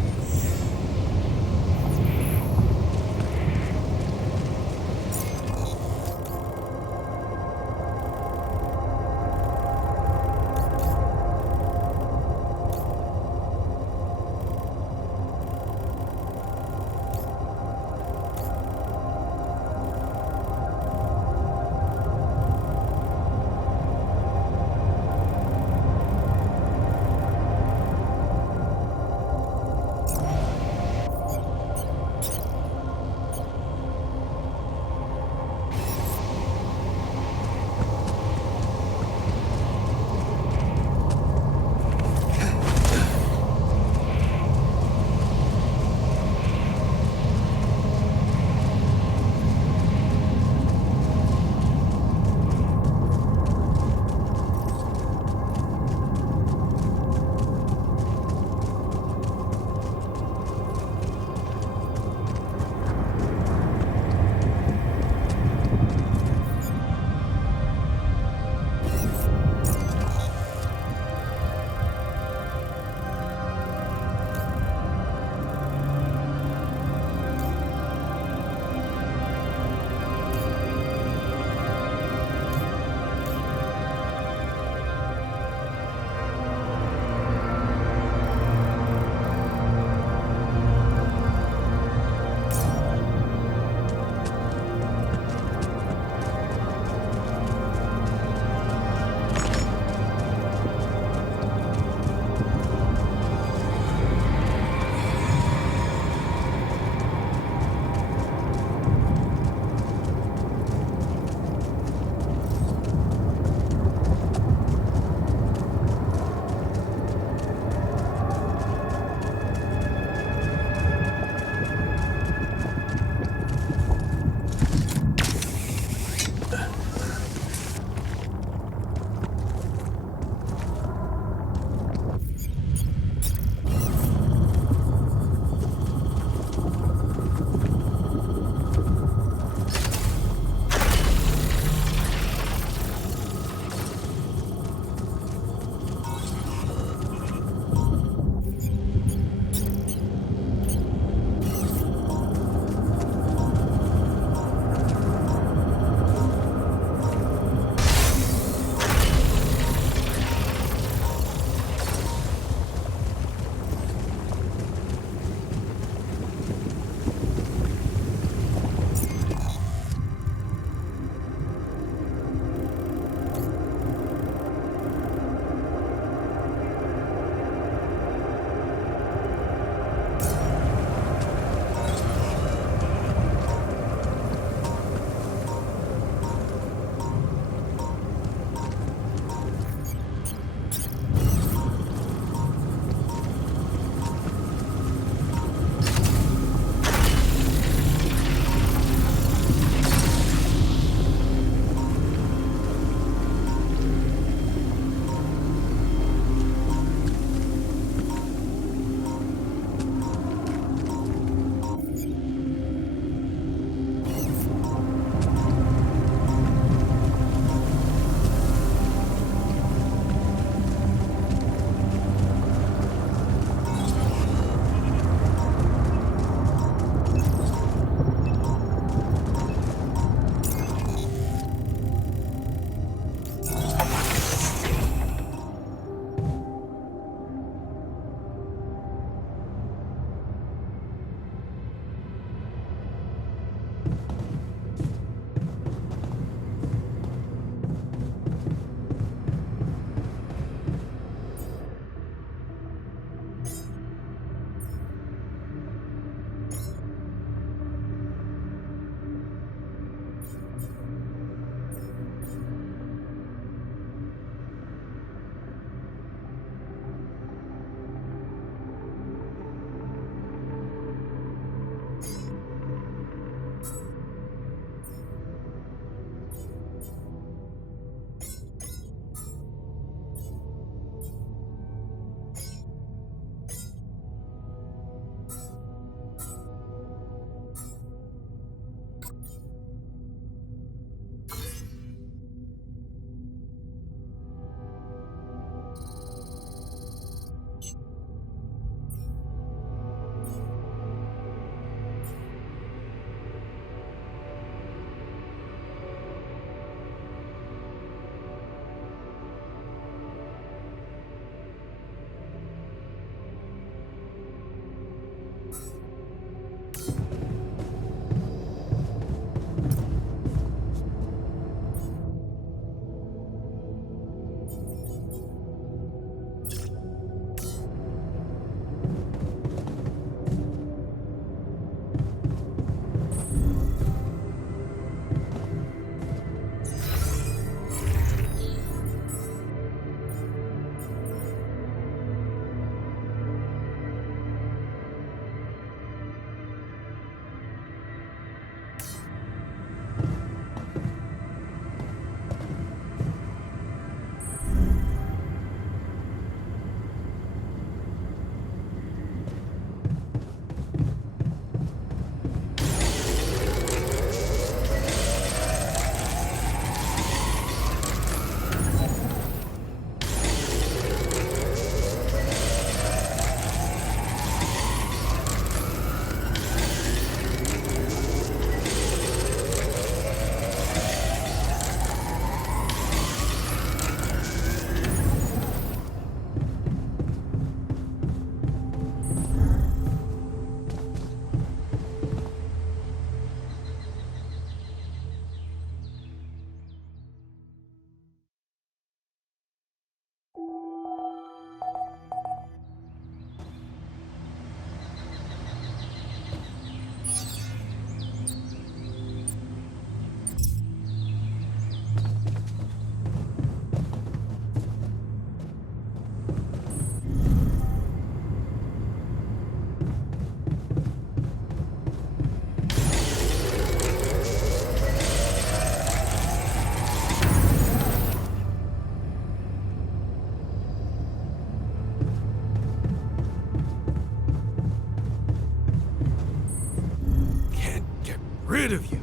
rid of you.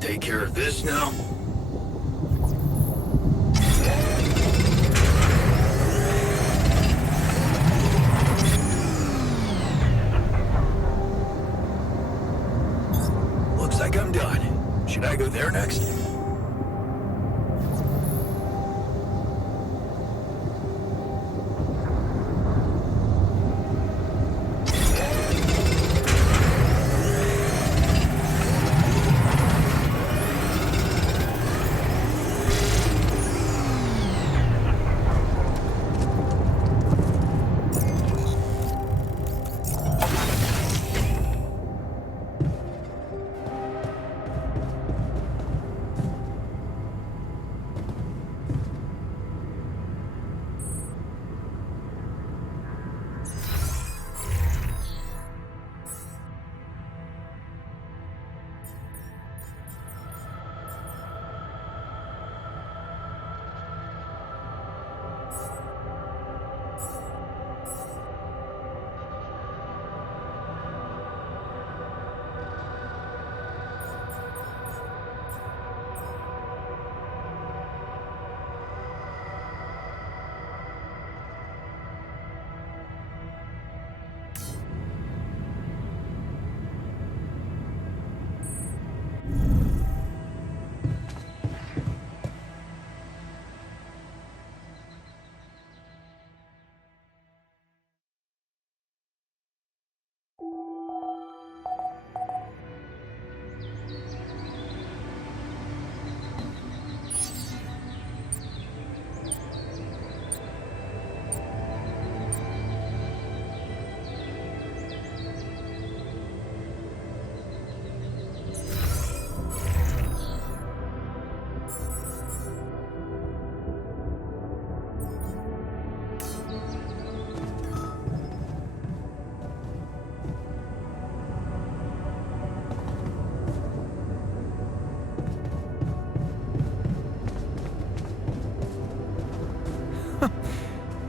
Take care of this now? Looks like I'm done. Should I go there next?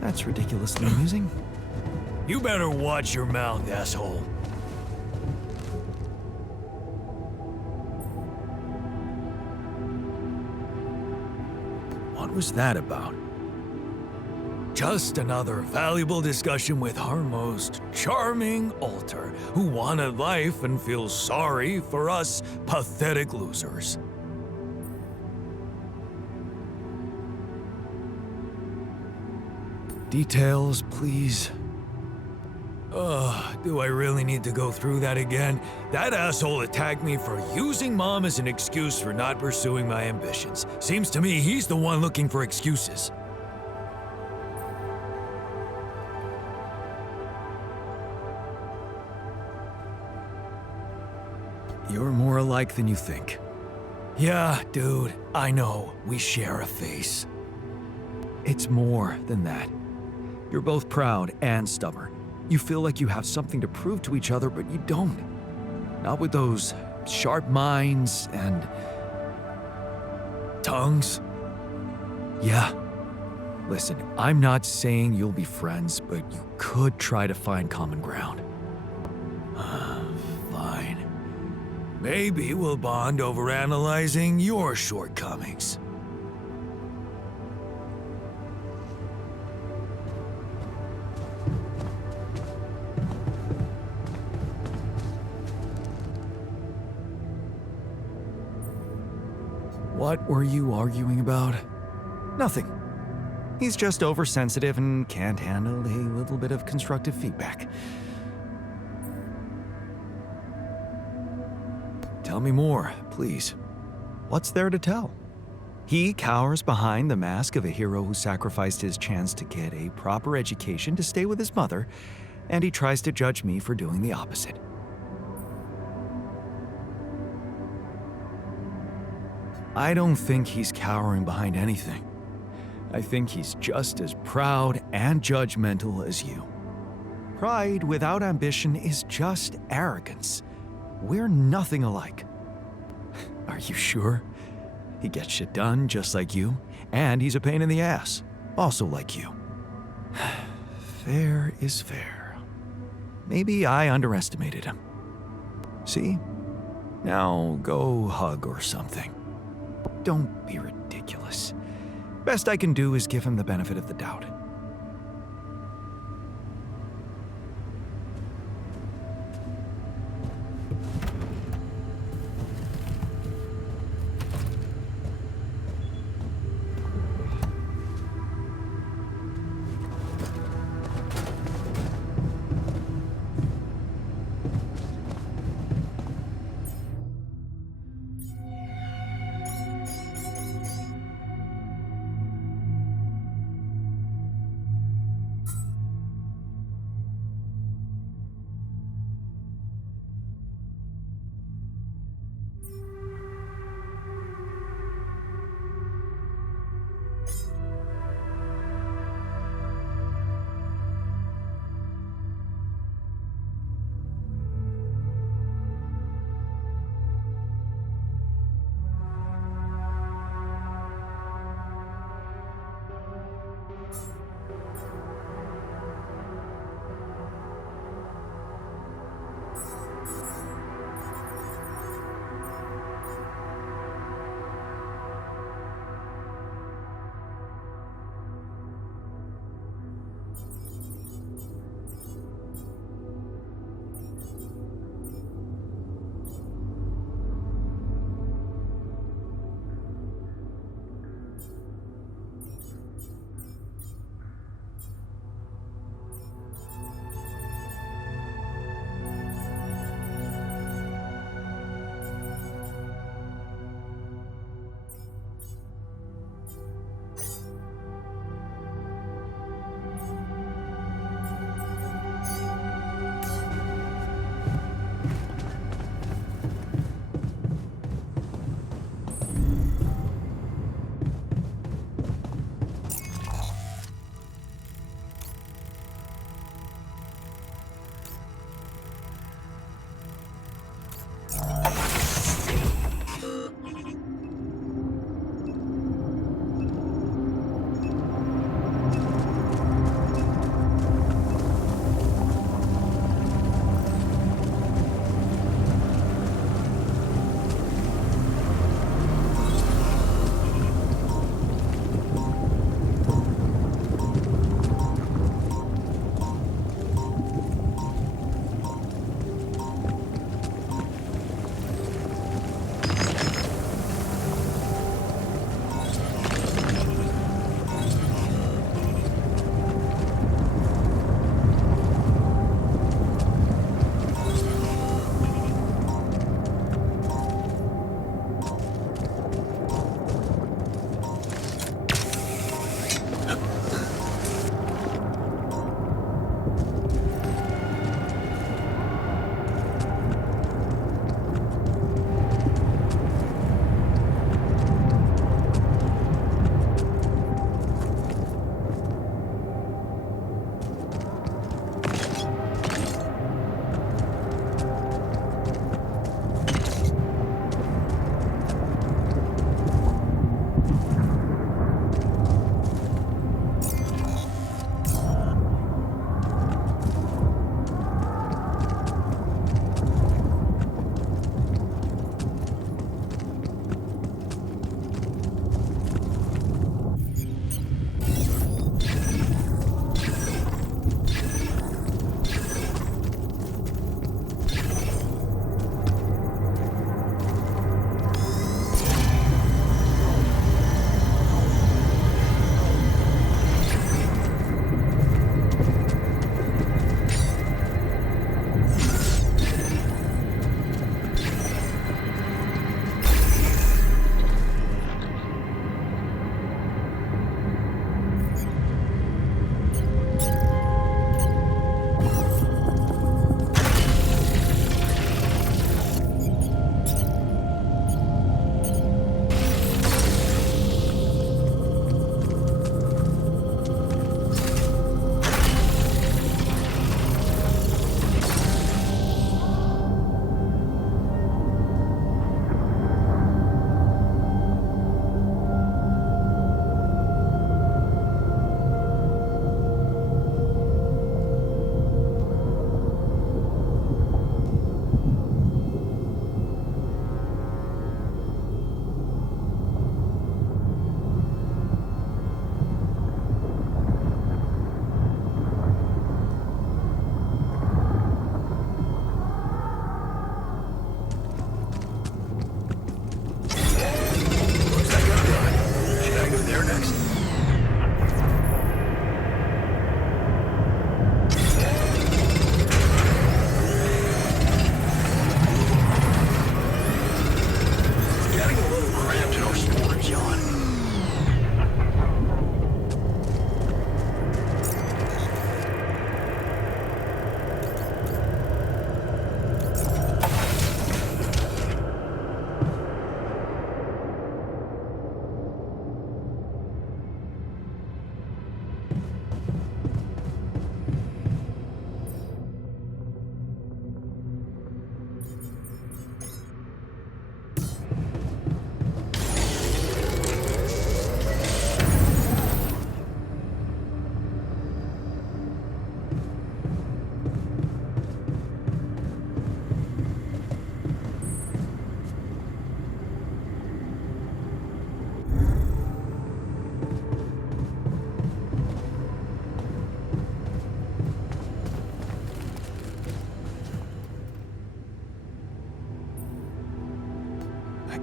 That's ridiculously amusing. You better watch your mouth, asshole. What was that about? Just another valuable discussion with our most charming alter, who wanted life and feels sorry for us pathetic losers. Details, please. Do I really need to go through that again? That asshole attacked me for using Mom as an excuse for not pursuing my ambitions. Seems to me he's the one looking for excuses. You're more alike than you think. Yeah, dude, I know. We share a face. It's more than that. You're both proud and stubborn. You feel like you have something to prove to each other, but you don't. Not with those sharp minds and... tongues? Yeah. Listen, I'm not saying you'll be friends, but you could try to find common ground. Fine. Maybe we'll bond over analyzing your shortcomings. What were you arguing about? Nothing. He's just oversensitive and can't handle a little bit of constructive feedback. Tell me more, please. What's there to tell? He cowers behind the mask of a hero who sacrificed his chance to get a proper education to stay with his mother, and he tries to judge me for doing the opposite. I don't think he's cowering behind anything. I think he's just as proud and judgmental as you. Pride without ambition is just arrogance. We're nothing alike. Are you sure? He gets shit done just like you, and he's a pain in the ass, also like you. Fair is fair. Maybe I underestimated him. See? Now go hug or something. Don't be ridiculous. Best I can do is give him the benefit of the doubt.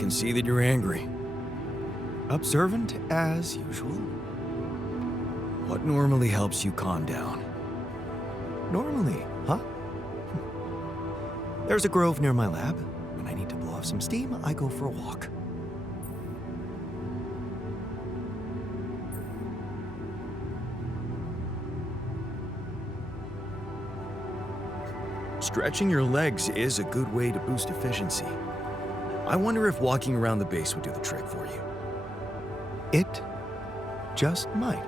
can see that you're angry. Observant as usual. What normally helps you calm down? Normally, huh? There's a grove near my lab. When I need to blow off some steam, I go for a walk. Stretching your legs is a good way to boost efficiency. I wonder if walking around the base would do the trick for you. It just might.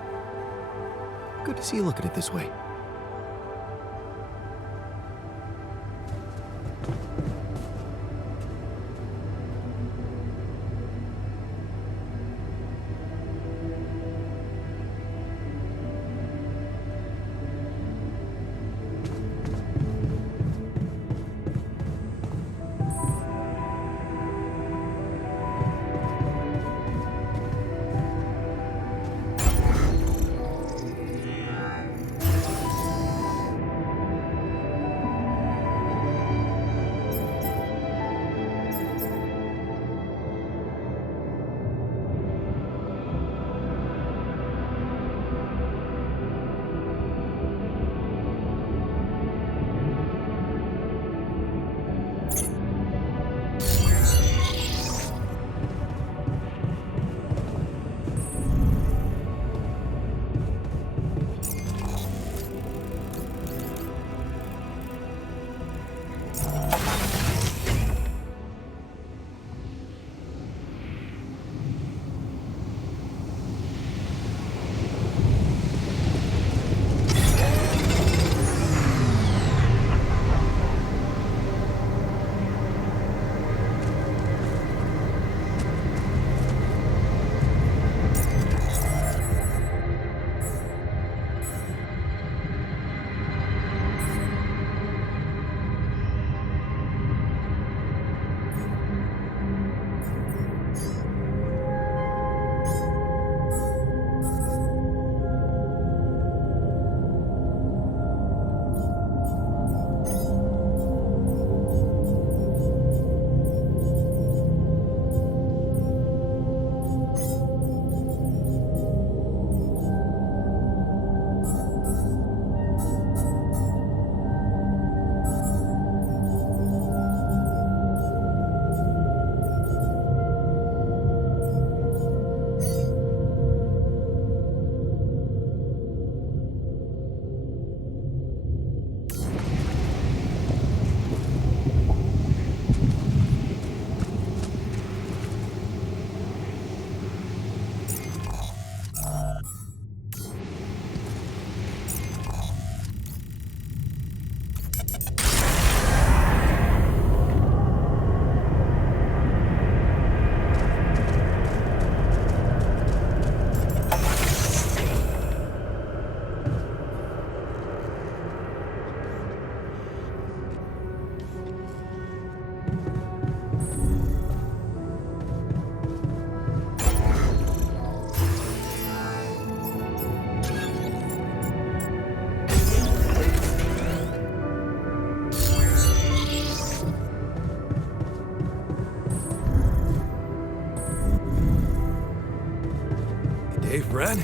Good to see you look at it this way. Hey, Fred.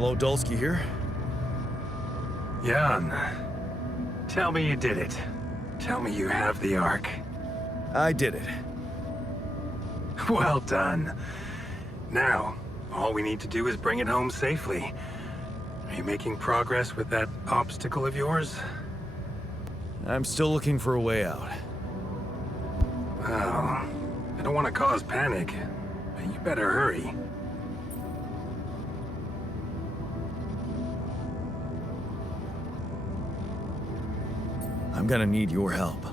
Hello, Dulski here. Jan, tell me you did it. Tell me you have the Ark. I did it. Well done. Now, all we need to do is bring it home safely. Are you making progress with that obstacle of yours? I'm still looking for a way out. Well, I don't want to cause panic, but you better hurry. I'm gonna need your help.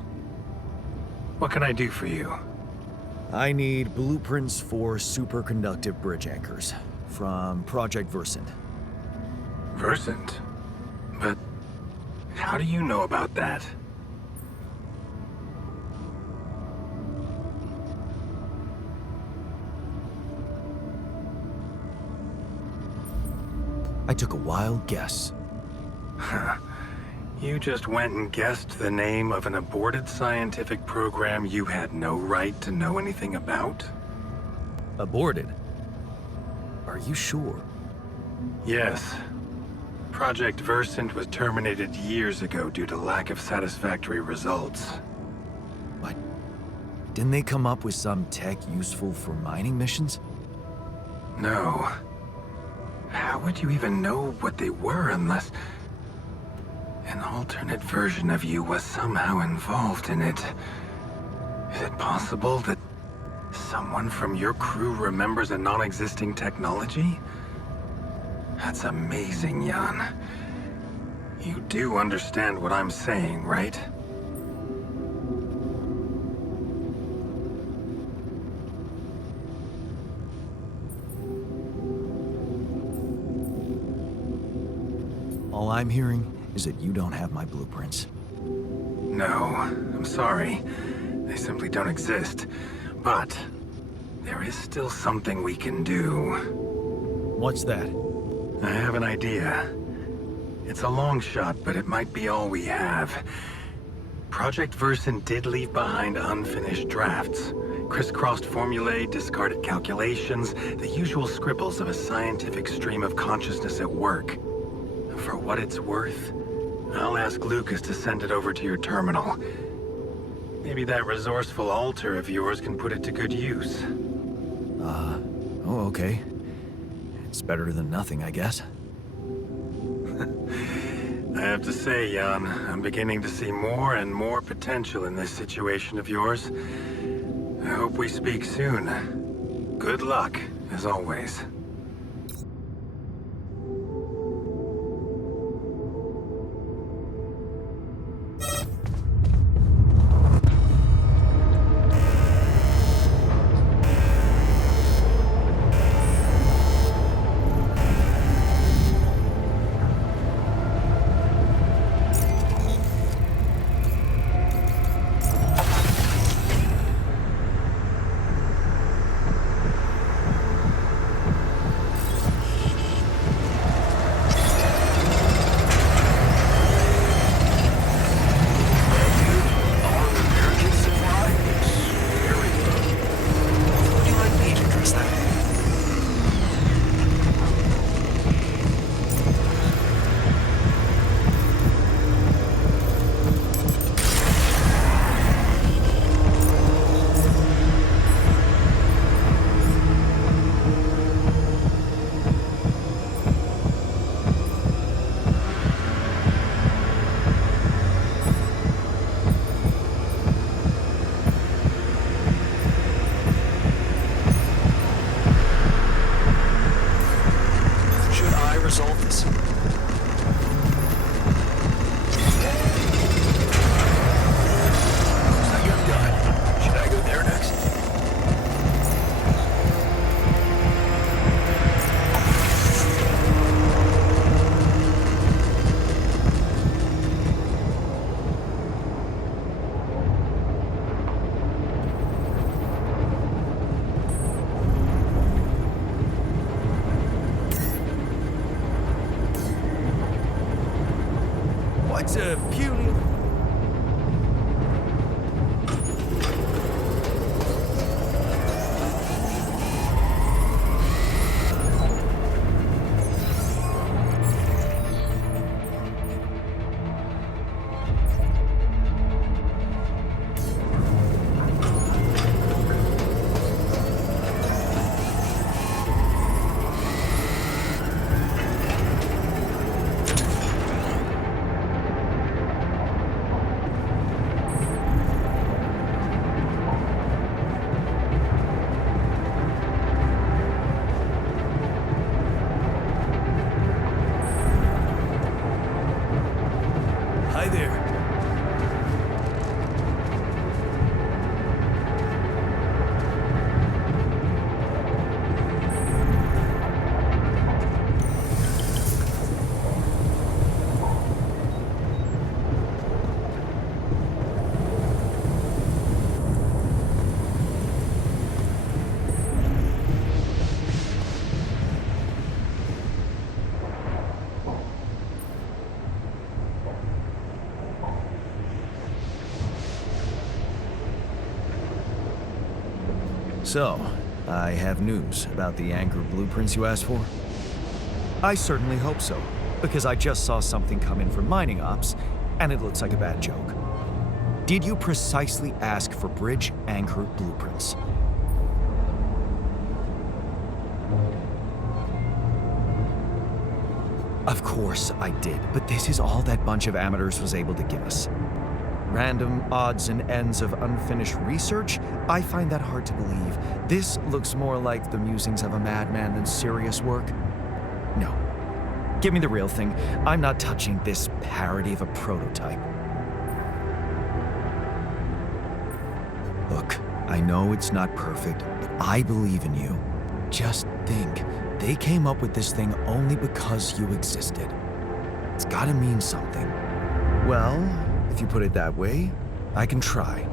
What can I do for you? I need blueprints for superconductive bridge anchors from Project Versant. Versant? But how do you know about that? I took a wild guess. You just went and guessed the name of an aborted scientific program you had no right to know anything about? Aborted? Are you sure? Yes. Project Versant was terminated years ago due to lack of satisfactory results. What? Didn't they come up with some tech useful for mining missions? No. How would you even know what they were unless an alternate version of you was somehow involved in it? Is it possible that someone from your crew remembers a non-existing technology? That's amazing, Jan. You do understand what I'm saying, right? All I'm hearing is that you don't have my blueprints. No, I'm sorry. They simply don't exist. But there is still something we can do. What's that? I have an idea. It's a long shot, but it might be all we have. Project Versant did leave behind unfinished drafts. Crisscrossed formulae, discarded calculations, the usual scribbles of a scientific stream of consciousness at work. For what it's worth, I'll ask Lucas to send it over to your terminal. Maybe that resourceful altar of yours can put it to good use. Oh, okay. It's better than nothing, I guess. I have to say, Jan, I'm beginning to see more and more potential in this situation of yours. I hope we speak soon. Good luck, as always. Resolve this. Should I go there next? What's a puny? So, I have news about the anchor blueprints you asked for? I certainly hope so, because I just saw something come in from mining ops, and it looks like a bad joke. Did you precisely ask for bridge anchor blueprints? Of course I did, but this is all that bunch of amateurs was able to give us. Random odds and ends of unfinished research? I find that hard to believe. This looks more like the musings of a madman than serious work. No. Give me the real thing. I'm not touching this parody of a prototype. Look, I know it's not perfect, but I believe in you. Just think, they came up with this thing only because you existed. It's gotta mean something. Well, if you put it that way, I can try.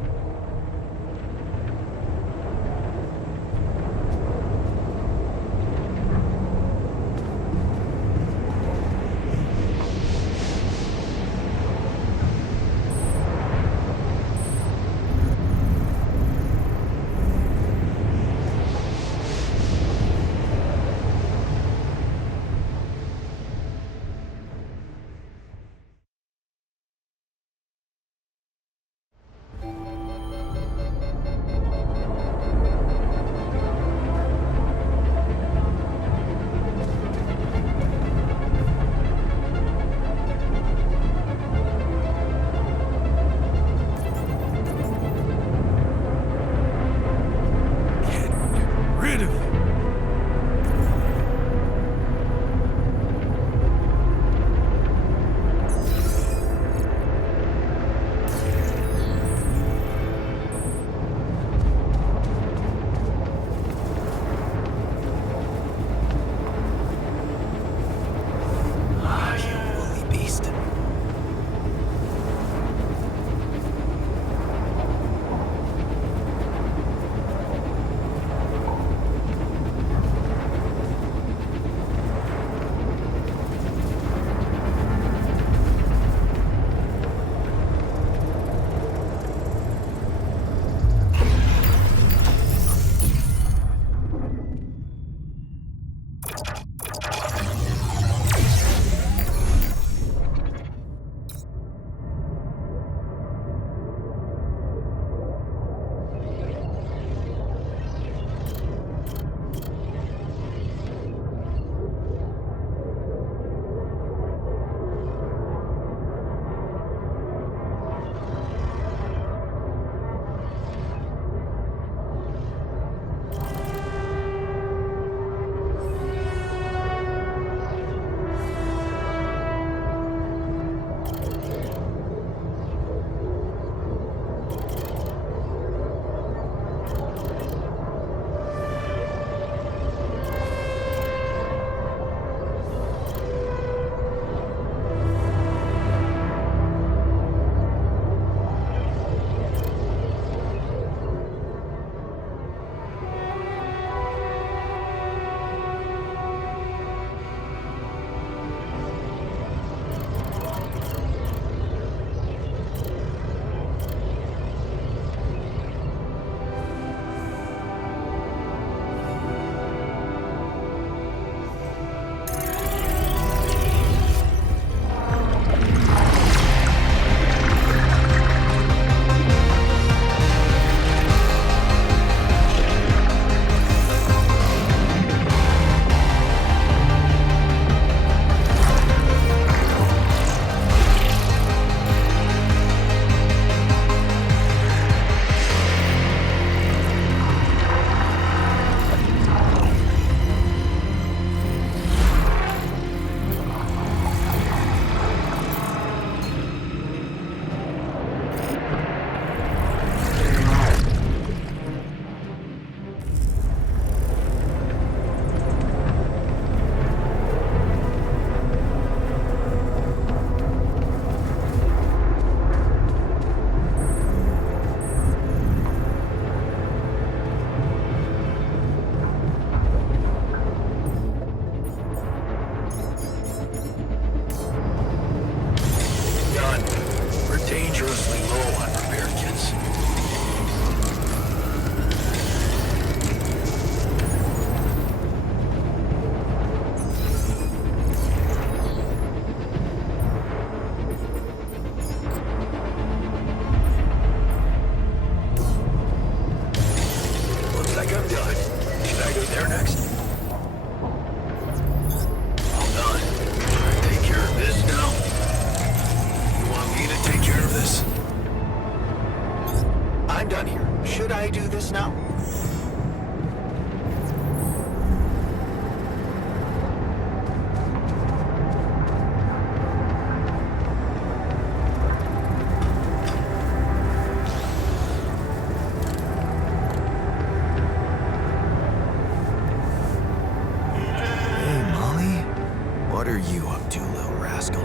you up to, little rascal?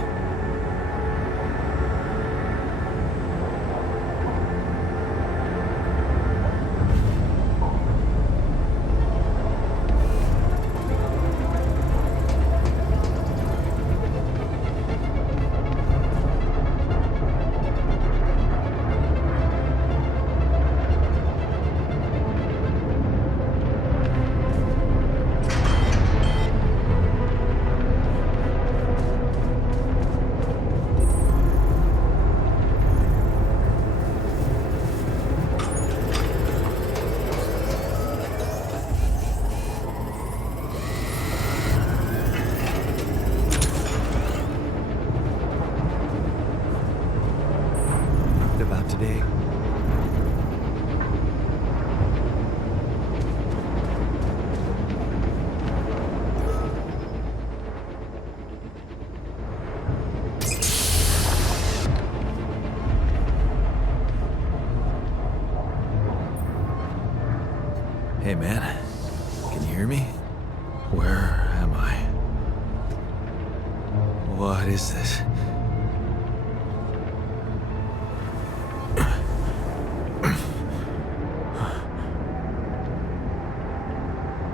About today. Hey, man. Can you hear me? Where am I? What is this?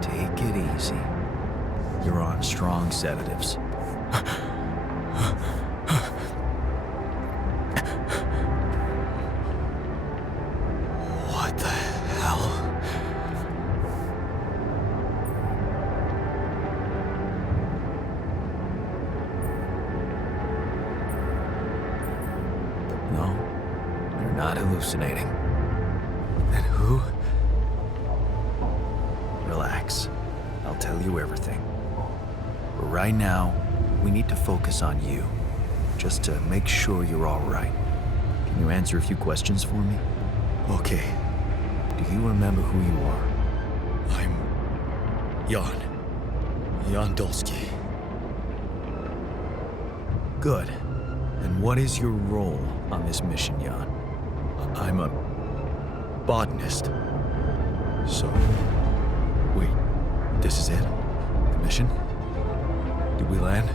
Take it easy. You're on strong sedatives. What the hell? No, you're not hallucinating. Then who? Relax. I'll tell you everything. But right now, we need to focus on you, just to make sure you're all right. Can you answer a few questions for me? Okay. Do you remember who you are? I'm Jan Dolsky. Good. And what is your role on this mission, Jan? I'm a botanist. So, wait, this is it? The mission? Did we land?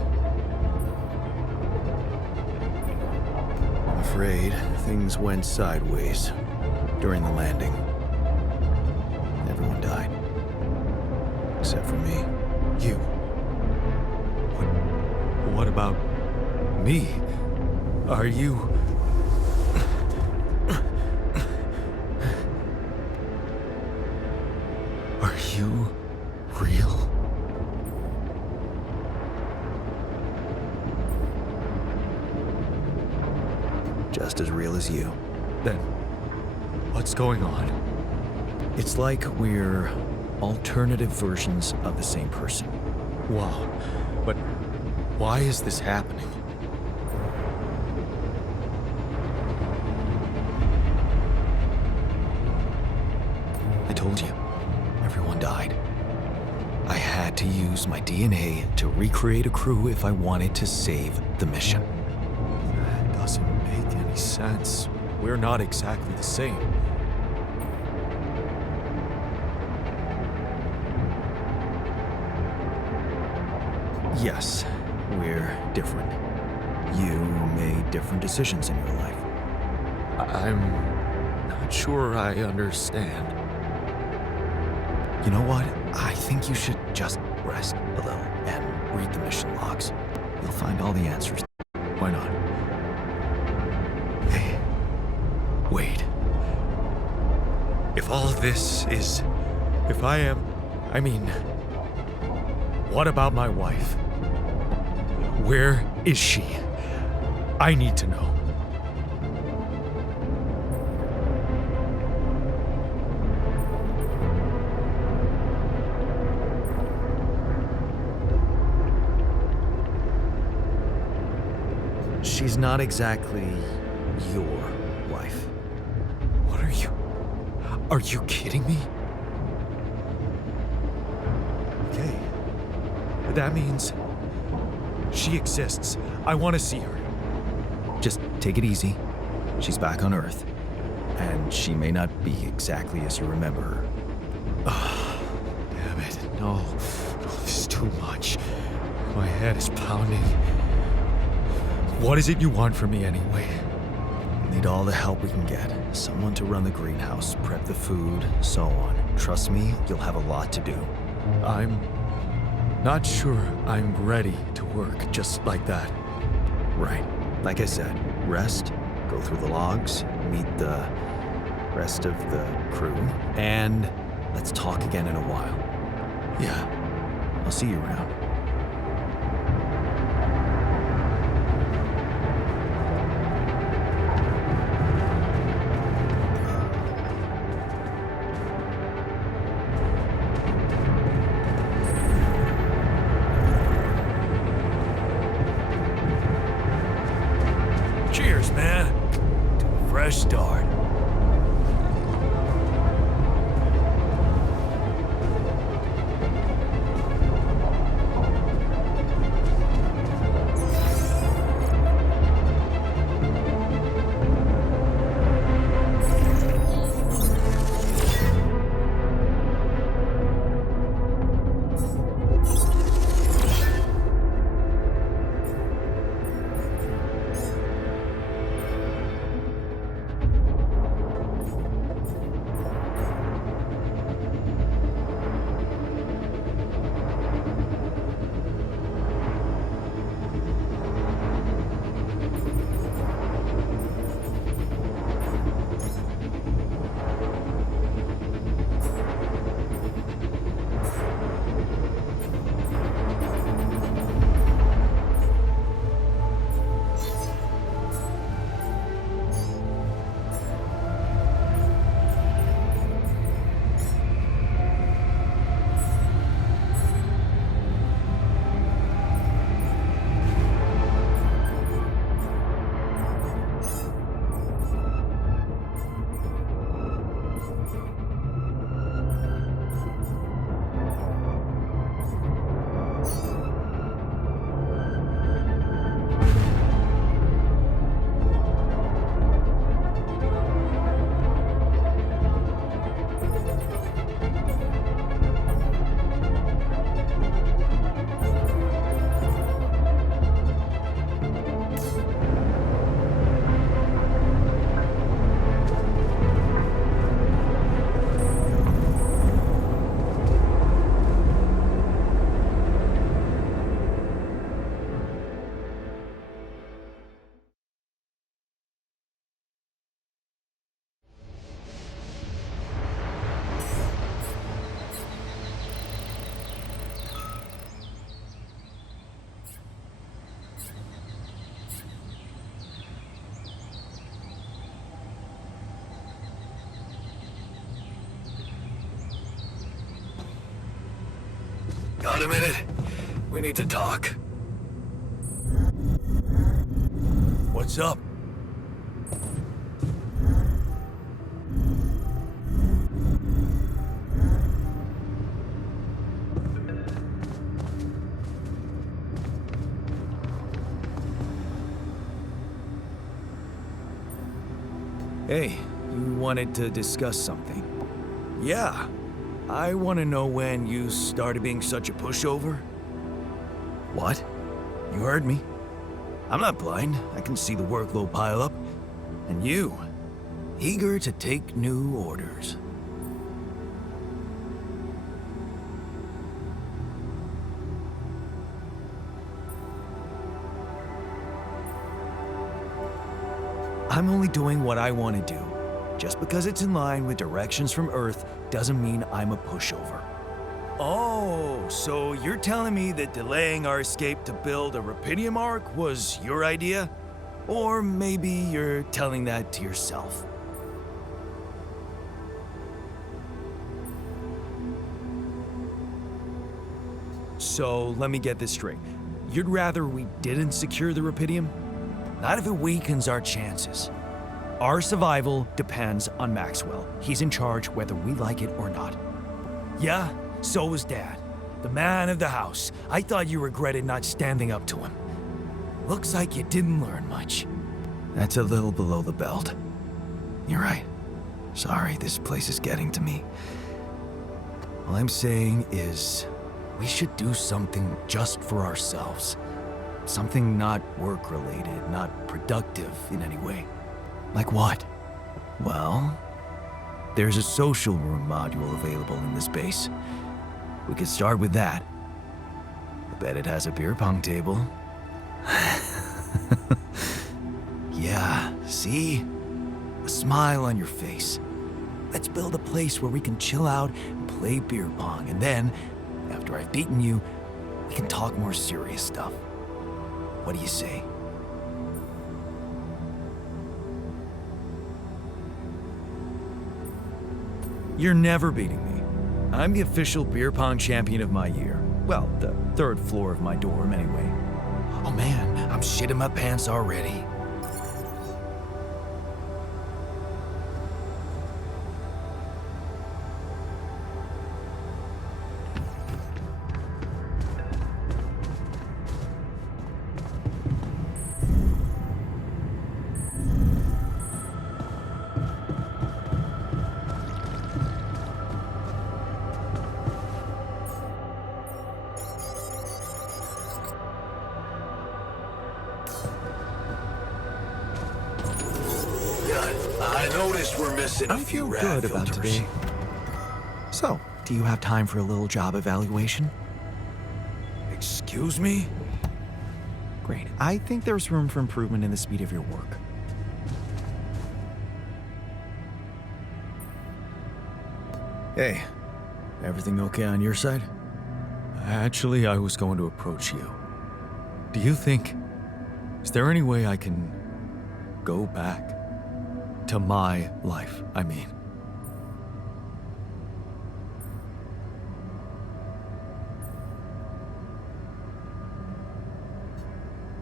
I'm afraid things went sideways during the landing. Everyone died. Except for me. You. What about me? Are you... Are you real? Just as real as you. Then, what's going on? It's like we're alternative versions of the same person. Wow, but why is this happening? I told you, everyone died. I had to use my DNA to recreate a crew if I wanted to save the mission. That doesn't make any sense. We're not exactly the same. Yes, we're different. You made different decisions in your life. I'm not sure I understand. You know what? I think you should just rest a little and read the mission logs. You'll find all the answers. Why not? Hey, wait. If all this is... If I am... I mean... What about my wife? Where is she? I need to know. She's not exactly your wife. What are you... Are you kidding me? Okay. That means... she exists. I want to see her. Just take it easy. She's back on Earth. And she may not be exactly as you remember her. Damn it. No. This is too much. My head is pounding. What is it you want from me anyway? Need all the help we can get. Someone to run the greenhouse, prep the food, so on. Trust me, you'll have a lot to do. I'm not sure I'm ready to work just like that. Right. Like I said, rest, go through the logs, meet the rest of the crew, and let's talk again in a while. Yeah. I'll see you around. Cheers, man. To a fresh start. Got a minute? We need to talk. What's up? Hey, you wanted to discuss something. Yeah. I want to know when you started being such a pushover. What? You heard me. I'm not blind. I can see the workload pile up. And you, eager to take new orders. I'm only doing what I want to do. Just because it's in line with directions from Earth doesn't mean I'm a pushover. Oh, so you're telling me that delaying our escape to build a Rapidium Ark was your idea? Or maybe you're telling that to yourself. So let me get this straight. You'd rather we didn't secure the Rapidium? Not if it weakens our chances. Our survival depends on Maxwell. He's in charge whether we like it or not. Yeah, so was Dad. The man of the house. I thought you regretted not standing up to him. Looks like you didn't learn much. That's a little below the belt. You're right. Sorry, this place is getting to me. All I'm saying is, we should do something just for ourselves. Something not work-related, not productive in any way. Like what? Well, there's a social room module available in this base. We could start with that. I bet it has a beer pong table. Yeah, see? A smile on your face. Let's build a place where we can chill out and play beer pong, and then, after I've beaten you, we can talk more serious stuff. What do you say? You're never beating me. I'm the official beer pong champion of my year. Well, the third floor of my dorm, anyway. Oh man, I'm shitting my pants already. I noticed we're missing a I few feel rat good about filters. today. So, do you have time for a little job evaluation? Excuse me? Great. I think there's room for improvement in the speed of your work. Hey, everything okay on your side? Actually, I was going to approach you. Do you think... Is there any way I can go back to my life, I mean?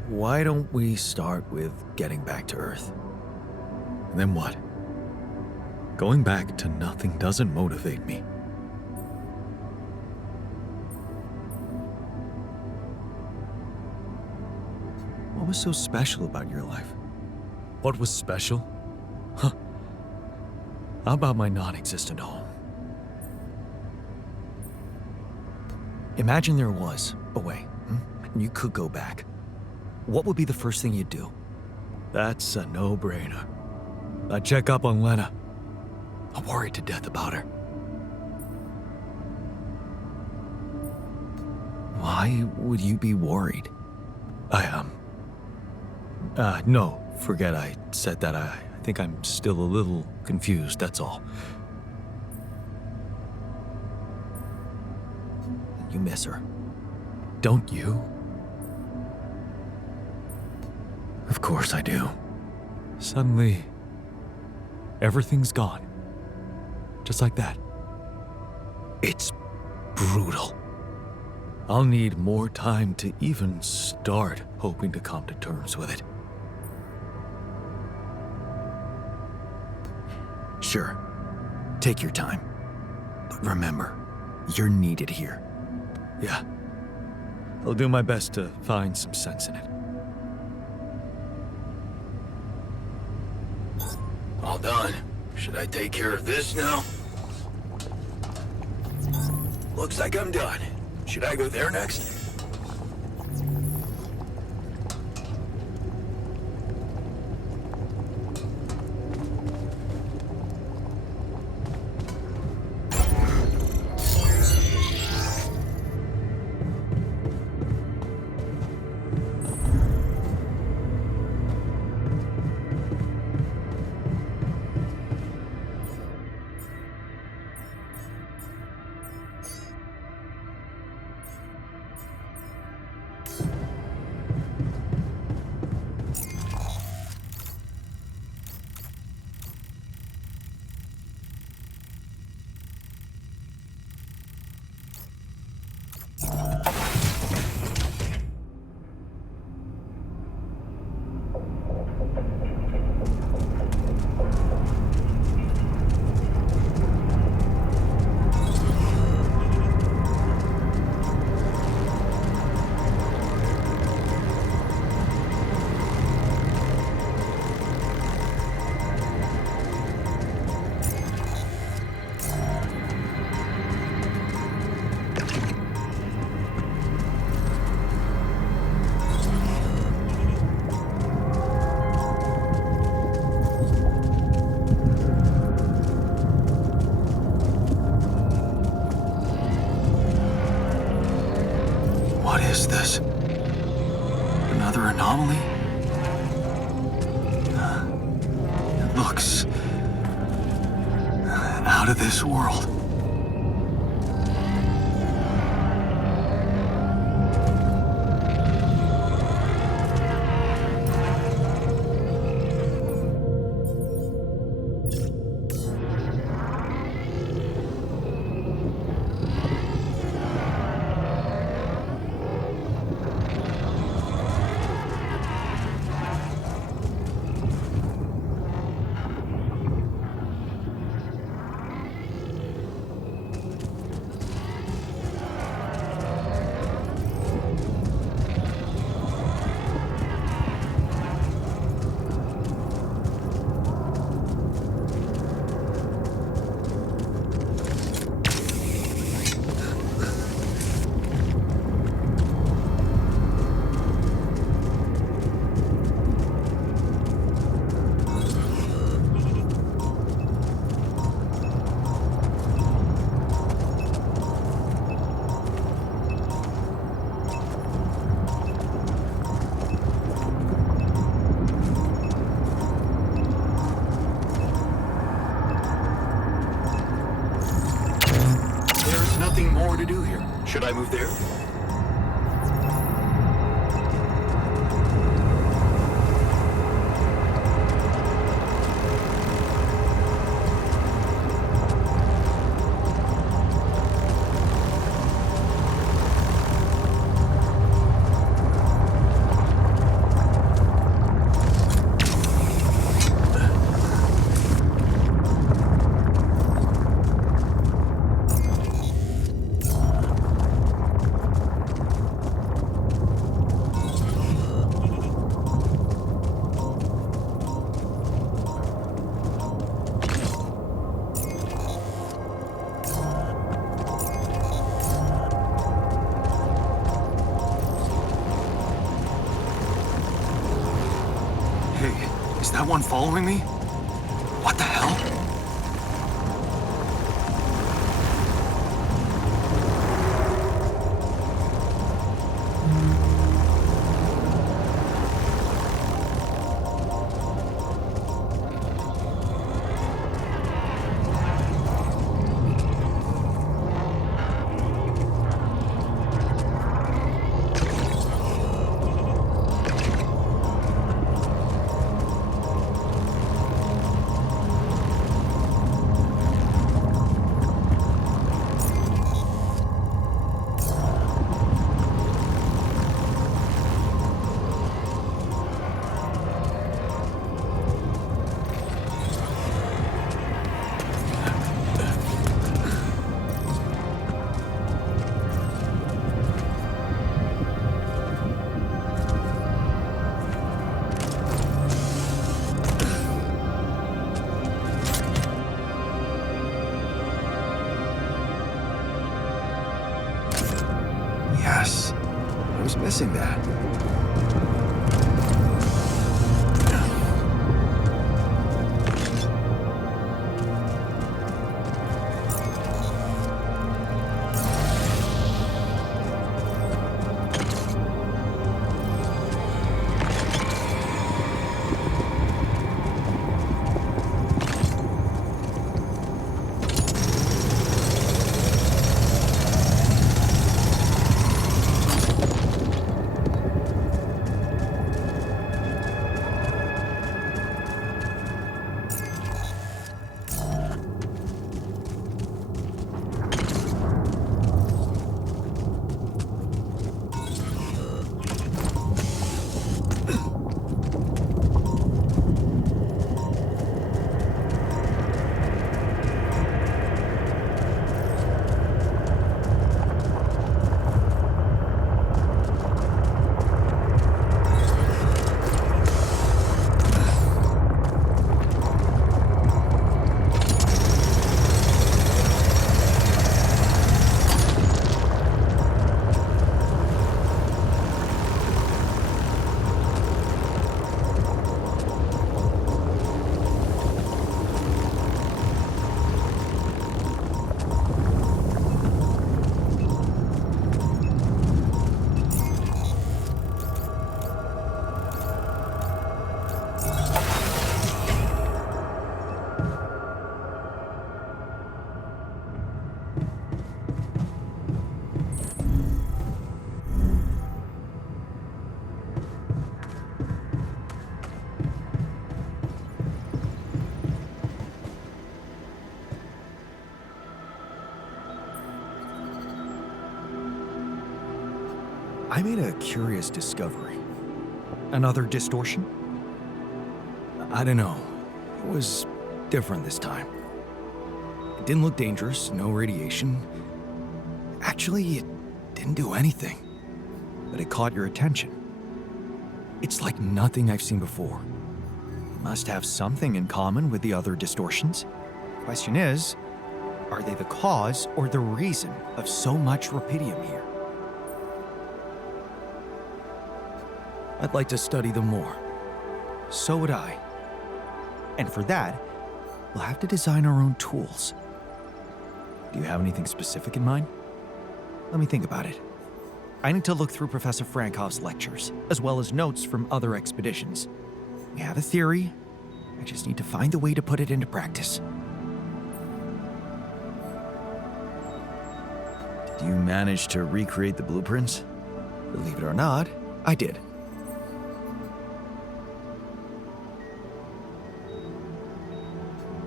Why don't we start with getting back to Earth? And then what? Going back to nothing doesn't motivate me. What was so special about your life? What was special? Huh. How about my non-existent home? Imagine there was a way, and you could go back. What would be the first thing you'd do? That's a no-brainer. I'd check up on Lena. I'm worried to death about her. Why would you be worried? I am. No, forget I said that. I think I'm still a little confused, that's all. You miss her. Don't you? Of course I do. Suddenly, everything's gone. Just like that. It's brutal. I'll need more time to even start hoping to come to terms with it. Sure. Take your time. But remember, you're needed here. Yeah. I'll do my best to find some sense in it. All done. Should I take care of this now? Looks like I'm done. Should I go there next? this? Another anomaly? It looks out of this world. Nothing more to do here. Should I move there? Is that one following me? What the hell? Yes, I was missing that. I made a curious discovery. Another distortion? I don't know. It was different this time. It didn't look dangerous, no radiation. Actually, it didn't do anything. But it caught your attention. It's like nothing I've seen before. It must have something in common with the other distortions. Question is, are they the cause or the reason of so much rupidium here? I'd like to study them more. So would I. And for that, we'll have to design our own tools. Do you have anything specific in mind? Let me think about it. I need to look through Professor Frankov's lectures, as well as notes from other expeditions. We have a theory. I just need to find a way to put it into practice. Did you manage to recreate the blueprints? Believe it or not, I did.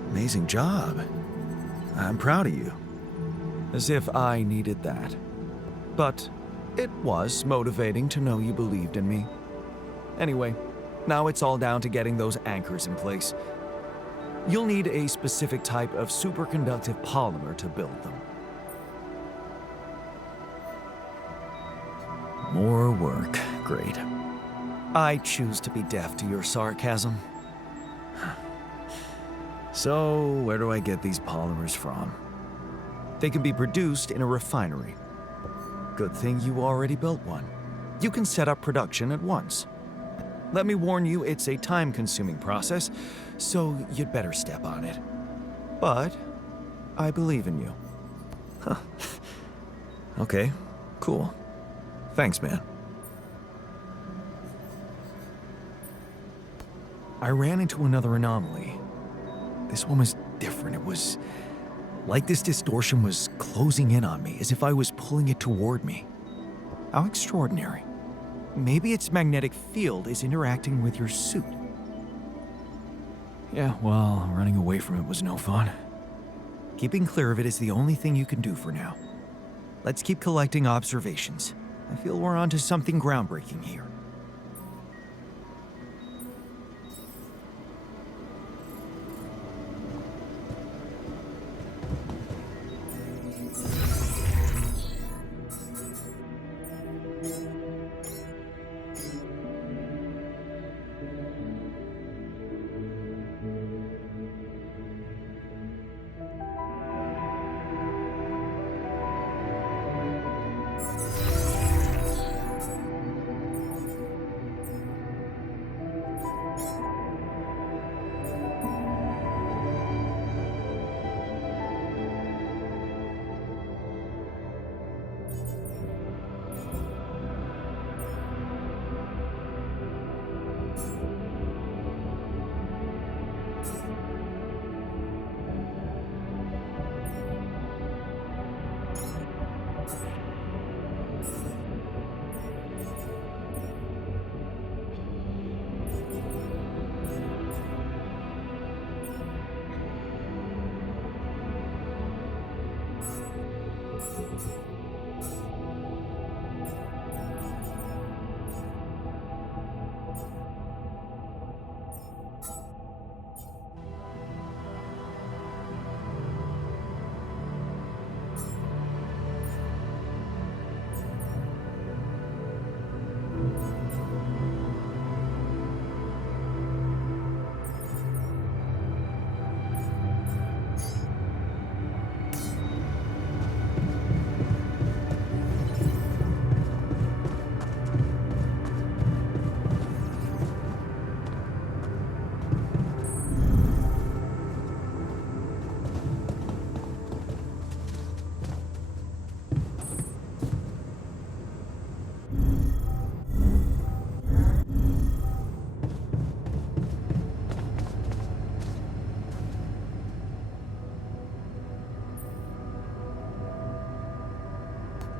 Amazing job. I'm proud of you. As if I needed that. But it was motivating to know you believed in me. Anyway, now it's all down to getting those anchors in place. You'll need a specific type of superconductive polymer to build them. More work. Great. I choose to be deaf to your sarcasm. So, where do I get these polymers from? They can be produced in a refinery. Good thing you already built one. You can set up production at once. Let me warn you, it's a time-consuming process, so you'd better step on it. But I believe in you. Huh. Okay, cool. Thanks, man. I ran into another anomaly. This one was different. It was like this distortion was closing in on me, as if I was pulling it toward me. How extraordinary. Maybe its magnetic field is interacting with your suit. Yeah, well, running away from it was no fun. Keeping clear of it is the only thing you can do for now. Let's keep collecting observations. I feel we're onto something groundbreaking here.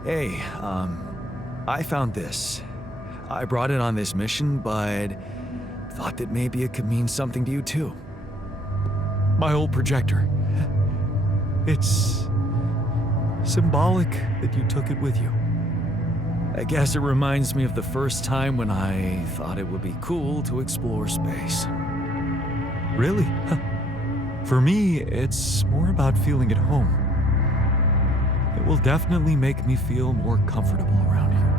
Hey, I found this. I brought it on this mission, but thought that maybe it could mean something to you too. My old projector. It's symbolic that you took it with you. I guess it reminds me of the first time when I thought it would be cool to explore space. Really? For me, it's more about feeling at home. It will definitely make me feel more comfortable around here.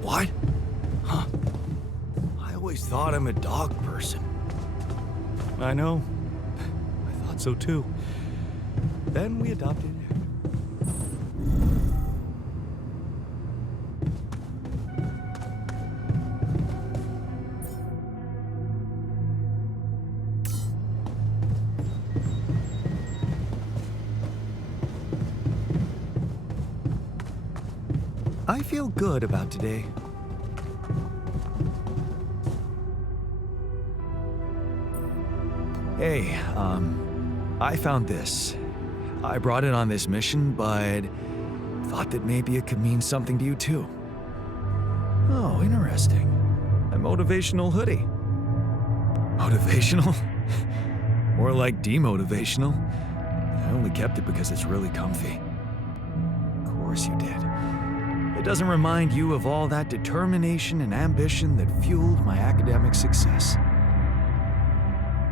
What? Huh. I always thought I'm a dog person. I know. I thought so too. Then we adopted. I feel good about today. Hey, I found this. I brought it on this mission, but thought that maybe it could mean something to you too. Oh, interesting. A motivational hoodie. Motivational? More like demotivational. I only kept it because it's really comfy. Of course you did. It doesn't remind you of all that determination and ambition that fueled my academic success.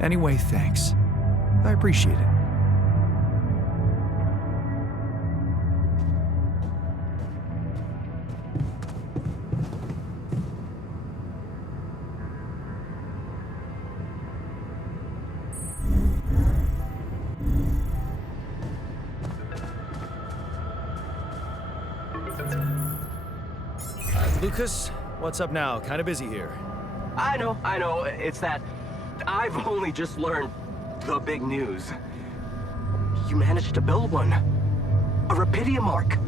Anyway, thanks. I appreciate it. Lucas, what's up now? Kind of busy here. I know. It's that I've only just learned the big news. You managed to build one. A Rapidium Arc.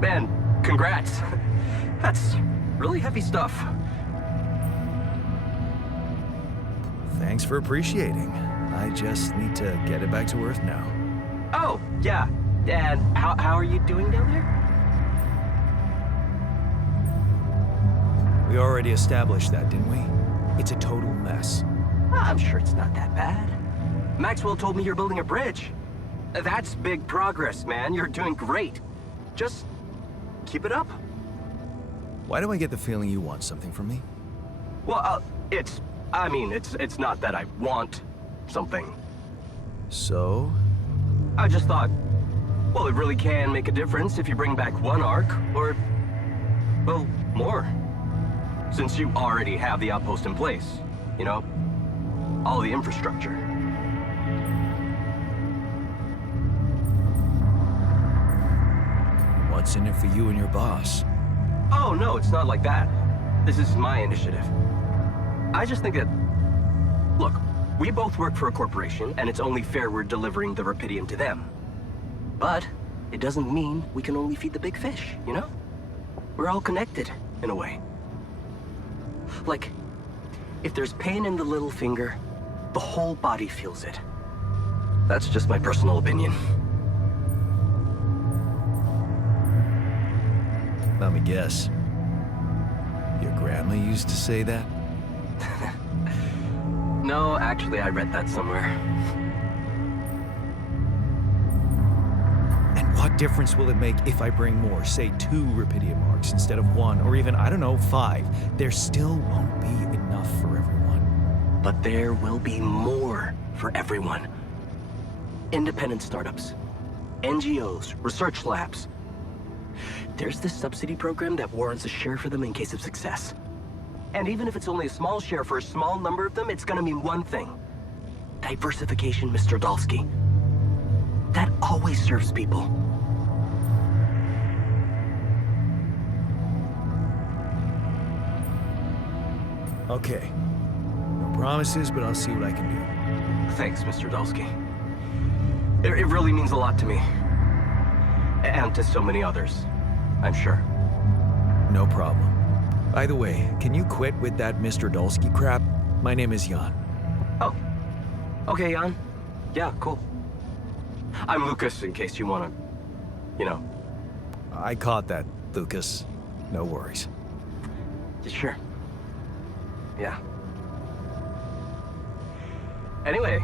Man, congrats. That's really heavy stuff. Thanks for appreciating. I just need to get it back to Earth now. Oh, yeah. And how are you doing down there? We already established that, didn't we? It's a total mess. I'm sure it's not that bad. Maxwell told me you're building a bridge. That's big progress, man. You're doing great. Just keep it up. Why do I get the feeling you want something from me? Well, it's not that I want something. So? I just thought, well, it really can make a difference if you bring back one arc, or, well, more. Since you already have the outpost in place, you know? All the infrastructure. What's in it for you and your boss? Oh, no, it's not like that. This is my initiative. I just think that... Look, we both work for a corporation, and it's only fair we're delivering the Rapidium to them. But it doesn't mean we can only feed the big fish, you know? We're all connected, in a way. Like, if there's pain in the little finger, the whole body feels it. That's just my personal opinion. Let me guess. Your grandma used to say that? No, actually, I read that somewhere. And what difference will it make if I bring more, say 2 Rapidium Arcs instead of 1, or even, I don't know, 5? There still won't be enough for everyone. But there will be more for everyone. Independent startups, NGOs, research labs. There's this subsidy program that warrants a share for them in case of success. And even if it's only a small share for a small number of them, it's gonna mean one thing. Diversification, Mr. Dalsky. That always serves people. Okay. No promises, but I'll see what I can do. Thanks, Mr. Dalsky. It really means a lot to me. And to so many others, I'm sure. No problem. By the way, can you quit with that Mr. Dolsky crap? My name is Jan. Oh. Okay, Jan. Yeah, cool. I'm Lucas, in case you wanna, you know. I caught that, Lucas. No worries. Sure. Yeah. Anyway,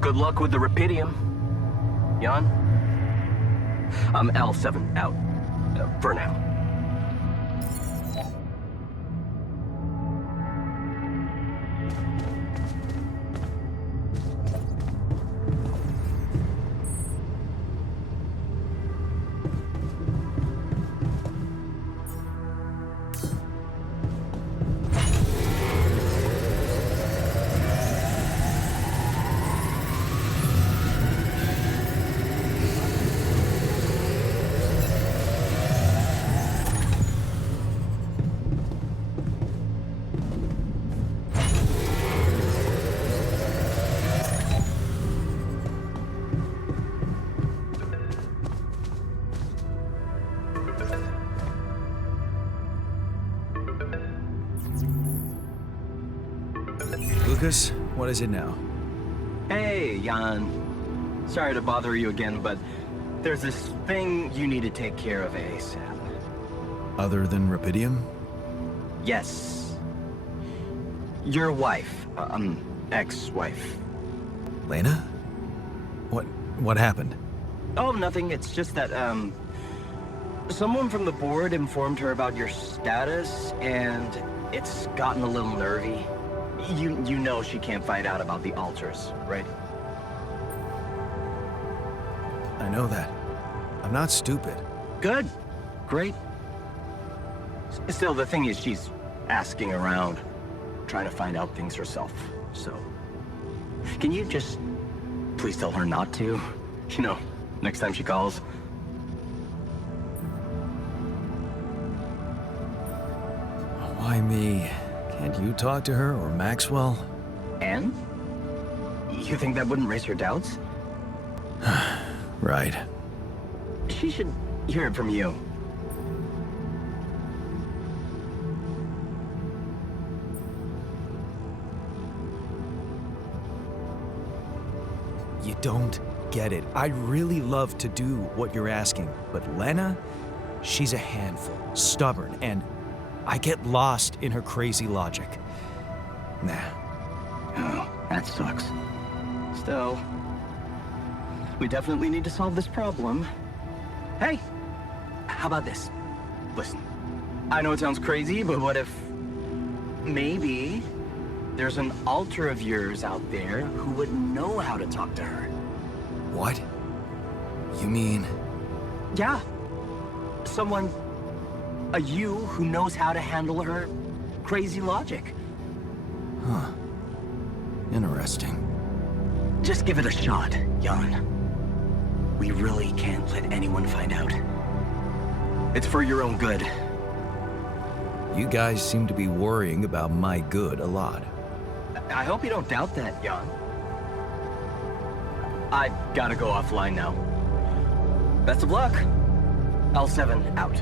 good luck with the Rapidium, Jan. I'm L7 out, for now. Lucas, what is it now? Hey, Jan. Sorry to bother you again, but there's this thing you need to take care of ASAP. Other than Rapidium? Yes. Your wife, ex-wife. Lena? What happened? Oh, nothing. It's just that, someone from the board informed her about your status, and it's gotten a little nervy. You know she can't find out about the altars, right? I know that. I'm not stupid. Good. Great. Still, the thing is, she's asking around, trying to find out things herself, so... Can you just please tell her not to? You know, next time she calls. Why me? Can't you talk to her or Maxwell? And? You think that wouldn't raise her doubts? Right. She should hear it from you. You don't get it. I'd really love to do what you're asking, but Lena, she's a handful, stubborn, and I get lost in her crazy logic. Nah. Oh, that sucks. Still, we definitely need to solve this problem. Hey, how about this? Listen, I know it sounds crazy, but what if maybe there's an alter of yours out there who would know how to talk to her? What? You mean... Yeah. Someone, a you who knows how to handle her crazy logic. Huh. Interesting. Just give it a shot, Jan. We really can't let anyone find out. It's for your own good. You guys seem to be worrying about my good a lot. I hope you don't doubt that, Jan. I gotta go offline now. Best of luck. L7 out.